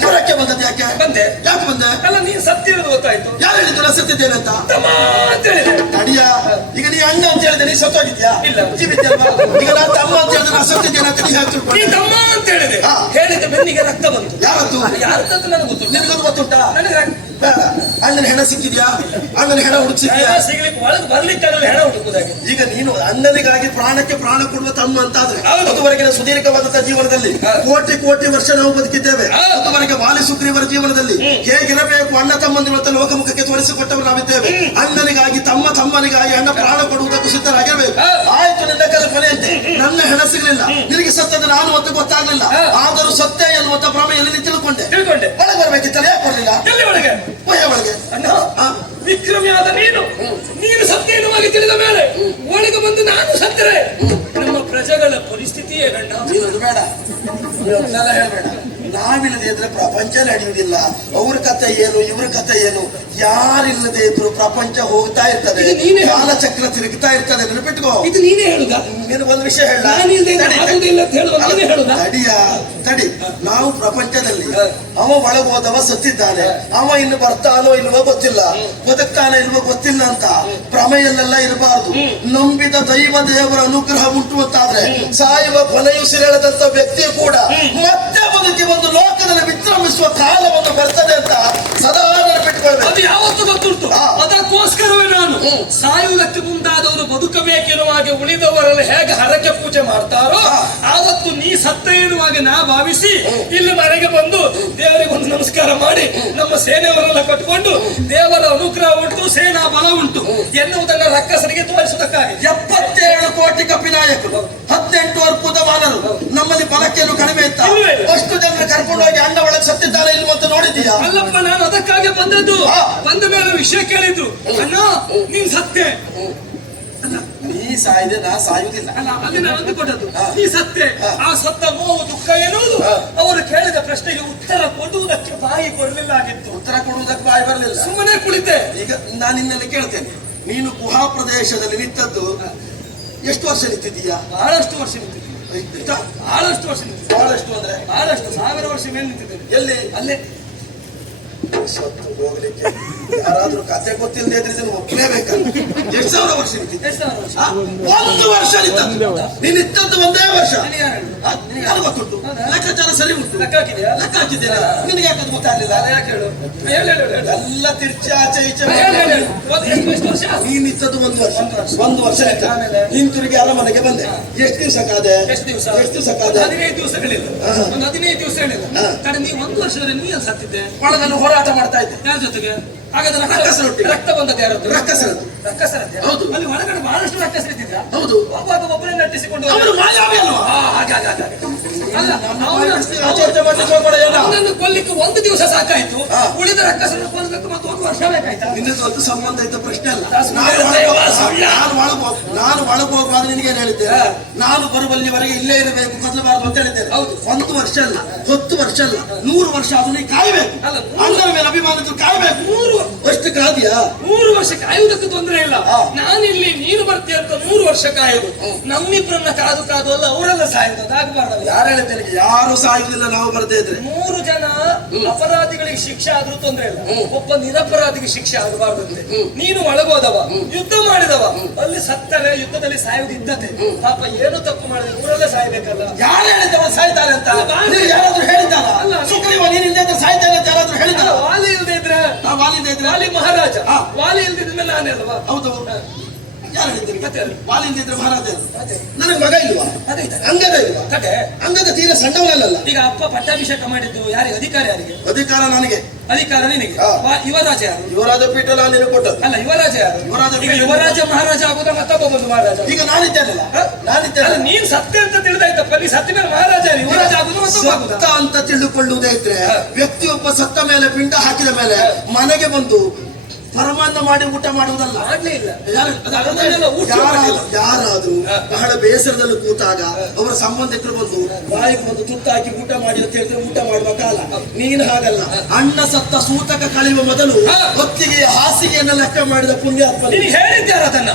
ದೂರಕ್ಕೆ ಬಂದದ್ದು. ಯಾಕೆ ಬಂದೆ? ಯಾಕೆ ಬಂದೆ? ಅಲ್ಲ ನೀನು ಸತ್ತಿರೋದು ಗೊತ್ತಾಯ್ತು. ಯಾರು ಹೇಳಿದ್ರು ನಾನು ಸತ್ತಿದ್ದೇನೆ ಅಂತ? ಅಂತ ಹೇಳಿದೆ. ಅಡಿಯ ಈಗ ನೀ ಅಣ್ಣ ಅಂತ ಹೇಳಿದೆ, ನೀ ಸತ್ತೋಗಿದ್ಯಾ? ಇಲ್ಲ, ಜೀವಿದ್ಯಲ್ವಾ? ಈಗ ನಾನು ತಮ್ಮ ಅಂತ ಹೇಳಿದ್ರೆ ನಾನು ಸತ್ತಿದ್ದೇನೆ ಅಂತ ನೀ ತಮ್ಮ ಅಂತ ಹೇಳಿದೆ. ಹೇಳಿದ ಬೆನ್ನಿಗೆ ರಕ್ತ ಬಂತು. ಯಾರದ್ದು? ಯಾರದ್ದು ನನಗೆ ಗೊತ್ತು. ನಿನಗೊಂದು ಗೊತ್ತುಂಟಾ? ನನಗೆ ಬೇಡ. ಅಣ್ಣನ ಹೆಣ ಸಿಕ್ಕಿದ್ಯಾ? ಅಣ್ಣನ ಹೆಣ ಹುಡುಕಿದ್ಯಾ? ಸಿಗ್ಲಿಕ್ಕೆ ಒಳಗೆ ಬರ್ಲಿಕ್ಕೆ ಹೆಣ ಹುಡುಕುದಾಗೆ. ಈಗ ನೀನು ಅಣ್ಣನಿಗಾಗಿ ಪ್ರಾಣಕ್ಕೆ ಪ್ರಾಣ ಕೊಡುವ ತಮ್ಮ ಅಂತಾದ್ರೆ ಅದುವರೆಗಿನ ಸುದೀರ್ಘವಾದಂತಹ ಜೀವನದಲ್ಲಿ ಕೋಟಿ ವರ್ಷ ನಾವು ಬದುಕಿದ್ದೇವೆ. ಅದುವರೆಗೆ ವಾಲಿ ಸುಗ್ರೀವರ ಜೀವನದಲ್ಲಿ ಹೇಗಿರಬೇಕು ಅಣ್ಣ ತಮ್ಮಂದಿರು ಅಂತ ಲೋಕಮುಖಕ್ಕೆ ತೋರಿಸಿಕೊಟ್ಟವರು ನಾವಿದ್ದೇವೆ. ಅಣ್ಣನಿಗಾಗಿ ತಮ್ಮನಿಗಾಗಿ ಅಣ್ಣ ಪ್ರಾಣ ಕೊಡುವುದಕ್ಕೂ ಸಿದ್ಧರಾಗಿರ್ಬೇಕು. ಆಯ್ತು, ನಿನ್ನ ಕಲ್ಪನೆಯಂತೆ ನನ್ನ ಹೆಣ ಸಿಗಲಿಲ್ಲ, ನಿನಗೆ ಸತ್ತದ ನಾನು ಅಂತ ಗೊತ್ತಾಗ್ಲಿಲ್ಲ. ಆದರೂ ಸತ್ಯ ಎನ್ನುವಂತ ಭ್ರಮೆಯಲ್ಲಿ ತಿಳ್ಕೊಂಡೆ. ಒಳಗೆ ಬರ್ಬೇಕಿತ್ತಲ್ಲ, ಯಾಕೆ ಬರಲಿಲ್ಲ? ಎಲ್ಲಿ ಒಳಗೆ? ಒಳಗೆ ಅಣ್ಣ ವಿಕ್ರಮಿಯಾದ ನೀನು ಸತ್ಯ ಎನ್ನುವಾಗಿ ತಿಳಿದ ಮೇಲೆ ಒಳಗೆ ಬಂದು ನಾನು ಸತ್ತರೆ ನಮ್ಮ ಪ್ರಜೆಗಳ ಪರಿಸ್ಥಿತಿ ಏನಣ್ಣ? ನೀನು ಬೇಡ, ನೀವೆಲ್ಲ ಹೇಳ್ಬೇಡ. ನಾವಿಲ್ಲದೆ ಇದ್ರೆ ಪ್ರಪಂಚ ನಡೆಯುವುದಿಲ್ಲ. ಅವ್ರ ಕಥೆ ಏನು, ಇವ್ರ ಕಥೆ ಏನು, ಯಾರಿಲ್ಲದೆ ಇದ್ರು ಪ್ರಪಂಚ ಹೋಗ್ತಾ ಇರ್ತದೆ, ಕಾಲಚಕ್ರ ತಿರುಗ್ತಾ ಇರ್ತದೆ. ನೆನಪಿಟ್ಕೋ. ಇದು ನೀನೇ ಹೇಳುದ? ನಿನಗೊಂದು ವಿಷಯ ಹೇಳ. ತಡಿ, ನಾವು ಪ್ರಪಂಚದಲ್ಲಿ ಅವ ಒಳಗೋದವ ಸತ್ತಿದ್ದಾನೆ, ಅವ ಇನ್ನು ಬರ್ತಾನೋ ಇಲ್ವೋ ಗೊತ್ತಿಲ್ಲ, ಬದುಕ್ತಾನೋ ಇಲ್ವೋ ಗೊತ್ತಿಲ್ಲ ಅಂತ ಭ್ರಮೆಯಲ್ಲೆಲ್ಲ ಇರಬಾರ್ದು. ನಂಬಿದ ದೈವ ದೇವರ ಅನುಗ್ರಹ ಉಂಟು ಅಂತಾದ್ರೆ ಸಾಯುವ ಕೊನೆಯುಸಿರೆಳೆದಂತ ವ್ಯಕ್ತಿ ಕೂಡ ಮತ್ತೆ ಬದುಕಿ ಒಂದು ಲೋಕದಲ್ಲಿ ವಿಶ್ರಮಿಸುವ ಕಾಲವನ್ನು ಬರ್ತದೆ ಅಂತ ಸದಾ ನೆನಪಿಟ್ಕೊಳ್ಬೇಕು. ಅದು ಯಾವತ್ತು ಗೊತ್ತುಂಟು. ಅದಕ್ಕೋಸ್ಕರವೇ ನಾನು ಸಾಯುವುದಕ್ಕೆ ಮುಂದಾದವರು ಬದುಕಬೇಕೆನ್ನುವ ಹಾಗೆ ಉಳಿದವರೆಲ್ಲ ಹೇಗೆ ಹರಕೆ ಪೂಜೆ ಮಾಡ್ತಾರೋ ಆವತ್ತು ನೀ ಸತ್ತ ಎನ್ನುವಾಗ ನಾ ಭಾವಿಸಿ ಇಲ್ಲಿ ಮನೆಗೆ ಬಂದು ದೇವರಿಗೆ ಒಂದು ನಮಸ್ಕಾರ ಮಾಡಿ ನಮ್ಮ ಸೇನೆಯವರೆಲ್ಲ ಕಟ್ಟಿಕೊಂಡು ದೇವರ ಅನುಗ್ರಹ ಉಂಟು ಸೇನಾ ಬಲ ಉಂಟು ಎನ್ನುವುದನ್ನ ರಕ್ಕಸರಿಗೆ ತೋರಿಸುವುದಕ್ಕಾಗಿ 77 ಕೋಟಿ ಕಪಿನಾಯಕರು 18 ಅರ್ಬುದ ಬಾಲರು ನಮ್ಮಲ್ಲಿ ಬಲಕ್ಕೇನು ಕಡಿಮೆ ಇತ್ತ ಅಷ್ಟು ಜನರ ಕರ್ಕೊಂಡು ಹೋಗಿ ಅಂಡ ಒಳಗೆ ಸತ್ತಿದ್ದಾರೆ ಇಲ್ವ ಅಂತ ನೋಡಿದೀಯಾ? ಅಲ್ಲಪ್ಪ, ನಾನು ಅದಕ್ಕಾಗಿ ಬಂದದ್ದು. ಬಂದ ಮೇಲೆ ವಿಷಯ ಕೇಳಿದ್ರು, ಅಣ್ಣ ನೀನ್ ಸತ್ತೆ. ನೀ ಸಾಯ್ದೆ, ನಾ ಸಾಯುವುದಿಲ್ಲ. ಅಲ್ಲ, ಅಲ್ಲಿ ನಾನು ಅಂದುಕೊಂಡದ್ದು ನೀ ಸತ್ತೆ. ಆ ಸತ್ತ ನೋವು ದುಃಖ ಎನ್ನುವುದು ಅವರು ಕೇಳಿದ ಪ್ರಶ್ನೆಗೆ ಉತ್ತರ ಕೊಡುವುದಕ್ಕೆ ಬಾಯಿ ಕೊಡಲಿಲ್ಲ ಆಗಿತ್ತು. ಉತ್ತರ ಕೊಡುವುದಕ್ಕೆ ಬಾಯಿ ಬರಲಿಲ್ಲ, ಸುಮ್ಮನೆ ಕುಳಿತೆ. ಈಗ ನಾನು ನಿನ್ನಲ್ಲಿ ಕೇಳ್ತೇನೆ, ನೀನು ಗುಹಾ ಪ್ರದೇಶದಲ್ಲಿ ನಿಂತದ್ದು ಎಷ್ಟು ವರ್ಷ ನಿಂತಿದ್ದೀಯಾ? ಬಹಳಷ್ಟು ವರ್ಷ ನಿಂತಿದ್ದೀನಿ. ಬಹಳಷ್ಟು ವರ್ಷ ನಿಂತಿದ್ದೆ. ಬಹಳಷ್ಟು ಅಂದ್ರೆ ಬಹಳಷ್ಟು 1000 ವರ್ಷ ಮೇಲೆ ನಿಂತಿದ್ದೇನೆ. ಎಲ್ಲಿ? ಅಲ್ಲೇ. ಸತ್ತು ಹೋಗ್ಲಿಕ್ಕೆ ಯಾರಾದ್ರೂ ಕತೆ ಗೊತ್ತಿಲ್ಲದೆ ಇದ್ರೆ ಇದನ್ನು ಒಪ್ಪಲೇಬೇಕಲ್ಲ. 1000 ವರ್ಷ ನಿಂತಿದ್ದೆ. 1000 ವರ್ಷ. 1 ವರ್ಷ ನಿಂತದ್ದು. ನೀನ್ ನಿಂತದ್ದು 1 ವರ್ಷ. ನನಗೆ ಗೊತ್ತುಂಟು, ಲೆಕ್ಕಾಚಾರ ಸರಿ ಉಂಟು. ಲೆಕ್ಕ ಹಾಕಿದ್ಯಾ? ಲೆಕ್ಕ ಹಾಕಿದ್ದೇನೆ. ನಿನಗೆ ಯಾಕಂತ ಗೊತ್ತಾಗ್ಲಿಲ್ಲ? ಯಾಕೆ ಹೇಳು? ಹೇಳು. ಎಲ್ಲ ತಿರ್ಚಿ ಆಚೆ ಈಚೆ. ಎಷ್ಟು ವರ್ಷ? ನೀನ್ ನಿಂತದ್ದು 1 ವರ್ಷ. 1 ವರ್ಷ ಆಯ್ತು. ಹಿಂತಿರುಗಿ ಅರಮನೆಗೆ ಬಂದೆ. ಎಷ್ಟು ದಿವಸ ಕಾದೆ? ಎಷ್ಟು ದಿವಸ ಕಾದೆ? 15 ದಿವಸಗಳಿಲ್ಲ. ಒಂದು 15 ದಿವಸಗಳಿಲ್ಲ. ಕಡೆ ನೀವು 1 ವರ್ಷವರೆಗೆ ನೀ ಅಲ್ಲಿ ಸತ್ತಿದ್ದೆ. ಒಳಗನ್ನು ಹೋರಾಟ ಮಾಡ್ತಾ ಇದ್ದೆ. ಯಾರ ಜೊತೆಗೆ? ಹಾಗಾದ್ರೆ ರಕ್ಕಸರೊಟ್ಟಿಗೆ. ರಕ್ತ ಬಂದದ್ದು ಯಾರದ್ದು? ರಕ್ಕಸರದ್ದು. ರಕ್ಕಸರದ್ದು. ಹೌದು. ಅಲ್ಲಿ ಒಳಗಡೆ ಬಹಳಷ್ಟು ರಕ್ಕಸರಿದ್ದಿದ್ದ. ಹೌದು. ಒಬ್ಬ ಒಬ್ಬರೇ ನಟಿಸಿಕೊಂಡು ಅವರು ಮಾಯಾವಿ ಅಲ್ವಾ? ಹಾಗೆ. ಅಲ್ಲ, ಅವನನ್ನು ಕೊಲ್ಲಿಕ್ಕೆ 1 ದಿವಸ ಸಾಕಾಯ್ತು. ಉಳಿದ ರಕ್ಕಸರನ್ನು ಕೊಲ್ಲಬೇಕು ಮತ್ತು 1 ವರ್ಷ ಬೇಕಾಯ್ತಾ? ನಿನ್ನದು ಸಂಬಂಧ ಇದ್ದ ಪ್ರಶ್ನೆ ಅಲ್ಲ. ನಾನು ಒಳಗೋಗುವಾಗ ನಿನಗೇನು ಹೇಳಿದ್ದೇನೆ? ನಾನು ಬರುವಲ್ಲಿವರೆಗೆ ಇಲ್ಲೇ ಇರಬೇಕು, ಕದಲಬಾರದು ಅಂತ ಹೇಳಿದ್ದೇನೆ. ಹೌದು. 1 ವರ್ಷ ಅಲ್ಲ, 10 ವರ್ಷ ಅಲ್ಲ, 100 ವರ್ಷ ಆದ್ರೂ ನೀ ಕಾಯ್ಬೇಕು. ಅಲ್ಲ, ಅಣ್ಣನ ಮೇಲೆ ಅಭಿಮಾನದ ಕಾಯ್ಬೇಕು. 100 ಅಷ್ಟು ಕಾದಿಯಾ? 100 ವರ್ಷ ಕಾಯುವುದಕ್ಕೆ ತೊಂದರೆ ಇಲ್ಲ. ನಾನಿಲ್ಲಿ ನೀನು ಬರ್ತೀಯ ಅಂತ 100 ವರ್ಷ ಕಾಯುದು. ನಮ್ಮಿಬ್ಬರನ್ನ ಕಾದು ಅಲ್ಲ, ಅವರೆಲ್ಲ ಸಾಯುದು. ಅದಾಗಬಾರ್ದಲ್ಲ. ಯಾರು ಹೇಳಿದ್ದೇನೆ? ಯಾರು ಸಾಯುವುದಿಲ್ಲ ನಾವು ಬರದೇ ಇದ್ರೆ. 100 ಜನ ಅಪರಾಧಿಗಳಿಗೆ ಶಿಕ್ಷೆ ಆದ್ರೂ ತೊಂದರೆ ಇಲ್ಲ, ಒಬ್ಬ ನಿರಪರಾಧಿಗೆ ಶಿಕ್ಷೆ ಆಗಬಾರ್ದಂತೆ. ನೀನು ಒಳಗೋದವ, ಯುದ್ಧ ಮಾಡಿದವ, ಅಲ್ಲಿ ಸತ್ತರೆ ಯುದ್ಧದಲ್ಲಿ ಸಾಯುವುದಿದ್ದತೆ. ಪಾಪ ಏನು ತಪ್ಪು ಮಾಡಿದ್ರೆ ಊರಲ್ಲೇ ಸಾಯ್ಬೇಕಲ್ಲ. ಯಾರು ಹೇಳಿದ್ದವ ಸಾಯ್ತಾರೆ ಅಂತ? ಯಾರಾದ್ರೂ ಹೇಳಿದ್ದಾರ? ಅಲ್ಲ, ಸುಗ್ರೀವ ನೀನಿಂದ ಸಾಯ್ತಾರೆ ಅಂತ ಯಾರಾದ್ರೂ ಹೇಳಿದಾರ? ವಾಲಿ ಇಲ್ದೇ ಇದ್ರೆ ವಾಲಿ ಮಹಾರಾಜ. ವಾಲಿ ಇಲ್ದಿದ್ಮೇಲೆ ನಾನೇ ಅಲ್ವಾ? ಹೌದು. ಯಾರು ಹೇಳಿದ್ದೀರಿ? ವಾಲಿ ಇಲ್ದಿದ್ರೆ ಮಹಾರಾಜ. ನನಗೆ ಮಗ ಇಲ್ವಾ? ಅಂಗದ ಇಲ್ವಾ? ಅಂಗದ ತೀರ ಸಣ್ಣವನಲ್ಲ. ಈಗ ಅಪ್ಪ ಪಟ್ಟಾಭಿಷೇಕ ಮಾಡಿದ್ದು ಯಾರಿಗೆ? ಅಧಿಕಾರ ಯಾರಿಗೆ? ಅಧಿಕಾರ ನನಗೆ. ಅಧಿಕಾರ ನಿನಗೆ. ಯುವರಾಜ ಯಾರು? ಯುವರಾಜ ಪೀಠ ನಾನು ನಿನಗೆ ಕೊಟ್ಟದ್ದು. ಅಲ್ಲ, ಯುವರಾಜ ಯಾರು? ಯುವರಾಜ ಮಹಾರಾಜ ಆಗುದ ಮತ್ತೊಬ್ಬ ಬಂದು ಮಹಾರಾಜ. ಈಗ ನಾನಿದ್ದೇನಲ್ಲ, ನಾನಿದ್ದೇನೆ. ನೀನ್ ಸತ್ಯ ಅಂತ ತಿಳಿದಾಯ್ತಪ್ಪ. ನೀ ಸತ್ತ ಮೇಲೆ ಮಹಾರಾಜ ಯುವರಾಜ ಆಗುದು ಸತ್ತ ಅಂತ ತಿಳಿದುಕೊಳ್ಳುವುದೇ ಇದ್ರೆ ವ್ಯಕ್ತಿಯೊಬ್ಬ ಸತ್ತ ಮೇಲೆ ಪಿಂಡ ಹಾಕಿದ ಮೇಲೆ ಮನೆಗೆ ಬಂದು ಪರಮಾನ್ನ ಮಾಡಿ ಊಟ ಮಾಡುವುದಲ್ಲ. ಯಾರಾದ್ರೂ ಬಹಳ ಬೇಸರದಲ್ಲಿ ಕೂತಾಗ ಅವರ ಸಂಬಂಧಿಕರು ಬಂದು ಬಾಯಿಗೆ ಬಂದು ತುತ್ತಾಕಿ ಊಟ ಮಾಡಿ ಅಂತ ಹೇಳಿದ್ರೆ ಊಟ ಮಾಡುವ ಕಾಲ. ನೀನು ಹಾಗಲ್ಲ. ಅಣ್ಣ ಸತ್ತ ಸೂತಕ ಕಳೆಯುವ ಮೊದಲು ಹೊತ್ತಿಗೆ ಹಾಸಿಗೆಯನ್ನ ಲೆಕ್ಕ ಮಾಡಿದ ಪುಣ್ಯಾತ್ಮ. ಹೇಳಿದ್ಯಾರ ಅದನ್ನ?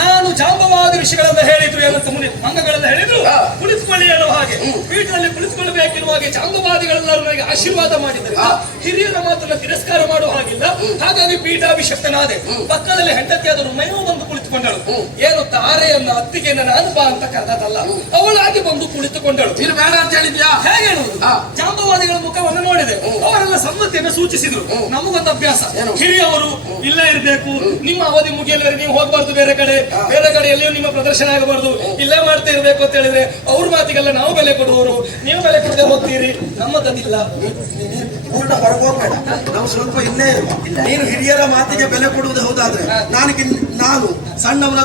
ನಾನು ಜಾಂಬವಾದ ವಿಷಯಗಳನ್ನ ಹೇಳಿದ್ರು, ಏನಂತ ಮುನಿ ಅಂಗಗಳೆಲ್ಲ ಹೇಳಿದ್ರು. ಕುಳಿತುಕೊಳ್ಳಿ ಅನ್ನೋ ಹಾಗೆ, ಪೀಠದಲ್ಲಿ ಕುಳಿತುಕೊಳ್ಳಬೇಕೆನ್ನುವ ಹಾಗೆ ಜಾಂಬವಾದಿಗಳೆಲ್ಲ ನನಗೆ ಆಶೀರ್ವಾದ ಮಾಡಿದ್ದಾರೆ. ಹಿರಿಯರ ಮಾತನ್ನ ತಿರಸ್ಕಾರ ಮಾಡುವ ಹಾಗಿಲ್ಲ. ಹಾಗಾಗಿ ಪೀಠಾಭಿಷಕ್ತನಾದೆ. ಪಕ್ಕದಲ್ಲಿ ಹೆಂಡತಿಯಾದರು ಮೈನೂ ಬಂದು ಕುಳಿತುಕೊಂಡಳು. ಏನು ತಾರೆಯನ್ನ ಅತ್ತಿಗೆಯನ್ನ ನಾನು ಬಾ ಅಂತ ಕರೆದಲ್ಲ, ಅವಳಾಗಿ ಬಂದು ಕುಳಿತುಕೊಂಡಳು. ನೀನು ಬೇಡ ಅಂತ ಹೇಳಿದ್ಯಾ? ಹೇಗೆ ಹೇಳುವುದು? ಜಾಂಬವಾದಿಗಳ ಮುಖವನ್ನು ನೋಡಿದೆ, ಅವರೆಲ್ಲ ಸಮ್ಮತಿಯನ್ನು ಸೂಚಿಸಿದ್ರು. ನಮಗೊಂದು ಅಭ್ಯಾಸ, ಹಿರಿಯವರು ಇಲ್ಲೇ ಇರಬೇಕು, ನಿಮ್ಮ ಅವಧಿ ಮುಗಿಯಲ್ಲವರೆಗೆ ನೀವು ಹೋಗಬಾರ್ದು, ಬೇರೆ ಕಡೆ ಎಲ್ಲಿಯೂ ನಿಮ್ಮ ಪ್ರದರ್ಶನ ಆಗಬಾರ್ದು, ಇಲ್ಲೇ ಮಾಡ್ತಾ ಇರಬೇಕು ಅಂತ ಹೇಳಿದ್ರೆ ಅವ್ರ ಮಾತಿಗೆಲ್ಲ ನಾವು ಬೆಲೆ ಕೊಡುವವರು. ನೀವು ಬೆಲೆ ಕೊಡದೆ ಹೋಗ್ತೀರಿ, ನಮ್ಮದಿಲ್ಲ. ಪೂರ್ಣ ಹೊರಗೋಗ್ಬೇಡ, ನಾವು ಸ್ವಲ್ಪ ಇಲ್ಲೇ ಇರುವ. ನೀನು ಹಿರಿಯರ ಮಾತಿಗೆ ಬೆಲೆ ಕೊಡುವುದು ಹೌದಾದ್ರೆ ನಾನು ಸಣ್ಣವನ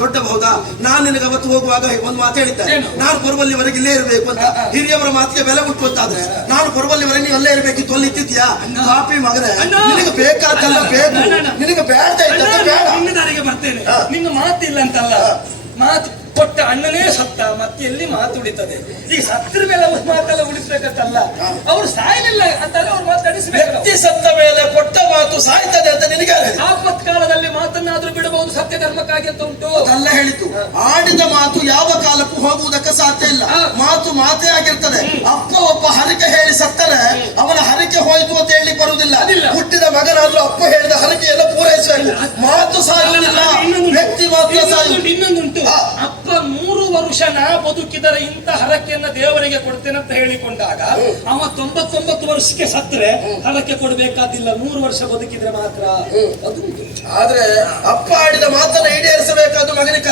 ದೊಡ್ಡಬಹುದಾ? ನಾನು ನಿನಗೆ ಅವತ್ತು ಹೋಗುವಾಗ ಒಂದು ಮಾತು ಹೇಳಿದ್ದೆ, ನಾನು ಬರುವಲ್ಲಿವರೆಗೆ ಇಲ್ಲೇ ಇರಬೇಕು ಅಂತ. ಹಿರಿಯವರ ಮಾತಿಗೆ ಬೆಲೆ ಕೊಟ್ಟುವಂತಾದ್ರೆ ನಾನು ಬರುವಲ್ಲಿವರೆಗೆ ನೀವು ಅಲ್ಲೇ ಇರಬೇಕಿತ್ತು. ಅಲ್ಲಿ ಇತ್ತಿದ್ಯಾ? ಕಾಪಿ ಮಗನೇ, ನಿನಗೆ ಬೇಕಾದಲ್ಲ ಬೇಕು, ನಿನಗೆ ಬೇಡ ನಿನ್ನ ದಾರಿಗೆ ಬರ್ತೇನೆ. ನಿನ್ನ ಮಾತಿಲ್ಲ ಅಂತಲ್ಲ, ಮಾತು ಕೊಟ್ಟ ಅಣ್ಣನೇ ಸತ್ತ, ಮತ್ತೆ ಎಲ್ಲಿ ಮಾತು ಉಳಿತದೆ? ಈಗ ಸತ್ರ ಮೇಲೆ ಅವ್ರ ಮಾತೆಲ್ಲ ಉಳಿಸ್ಬೇಕಂತಲ್ಲ, ಅವ್ರು ಸಾಯಲಿಲ್ಲ ಅಂತಲ್ಲ ಅವ್ರು ಮಾತಾಡಿಸ್ಬೇಕು. ವ್ಯಕ್ತಿ ಸತ್ತ ಮೇಲೆ ಕೊಟ್ಟ ಮಾತು ಸಾಯ್ತದೆ ಅಂತ ನಿನಗೆ ಆಪತ್ಕಾಲದಲ್ಲಿ ಮಾತನ್ನಾದ್ರೂ ಬಿಡಬಹುದು, ಸತ್ಯ ಧರ್ಮಕ್ಕಾಗಿ ಅಂತ ಉಂಟು. ಅದಲ್ಲ ಹೇಳಿತು. ಆಡಿದ ಮಾತು ಯಾವ ಕಾಲಕ್ಕೂ ಹೋಗುವುದಕ್ಕೆ ಸಾಧ್ಯ ಇಲ್ಲ. ಮಾತು ಮಾತೇ ಆಗಿರ್ತದೆ. ಅಪ್ಪ ಒಬ್ಬ ಹರಕೆ ಹೇಳಿ ಸತ್ತರೆ ಅವನ ಹರಕೆ ಹೋಯ್ತು ಅಂತ ಹೇಳಿ ಬರುವುದಿಲ್ಲ. ಹುಟ್ಟಿದ ಮಗನಾದ್ರೂ ಅಪ್ಪ ಹೇಳಿದ ಹರಕೆಯನ್ನು ಪೂರೈಸಬೇಕು. ಮಾತು ಸಾಯುವುದಿಲ್ಲ, ವ್ಯಕ್ತಿ ಮಾತ್ರ ಸಾಯುವುದು. ಇನ್ನೊಂದುಂಟು, ಅಪ್ಪ 100 ವರುಷ ನಾ ಬದುಕಿದರೆ ಇಂಥ ಹರಕೆಯನ್ನ ದೇವರಿಗೆ ಕೊಡ್ತೇನೆ ಅಂತ ಹೇಳಿಕೊಂಡಾಗ ಅವ 99 ವರ್ಷಕ್ಕೆ ಸತ್ತರೆ ಹರಕೆ ಕೊಡಬೇಕಾದಿಲ್ಲ, 100 ವರ್ಷ ಬದುಕಿದ್ರೆ ಮಾತ್ರ ಅದು. ಆದ್ರೆ ಅಪ್ಪ ಆಡಿದ ಮಾತನ್ನ ಈಡೇರಿಸಬೇಕಾದ ಮಗನಿಗೆ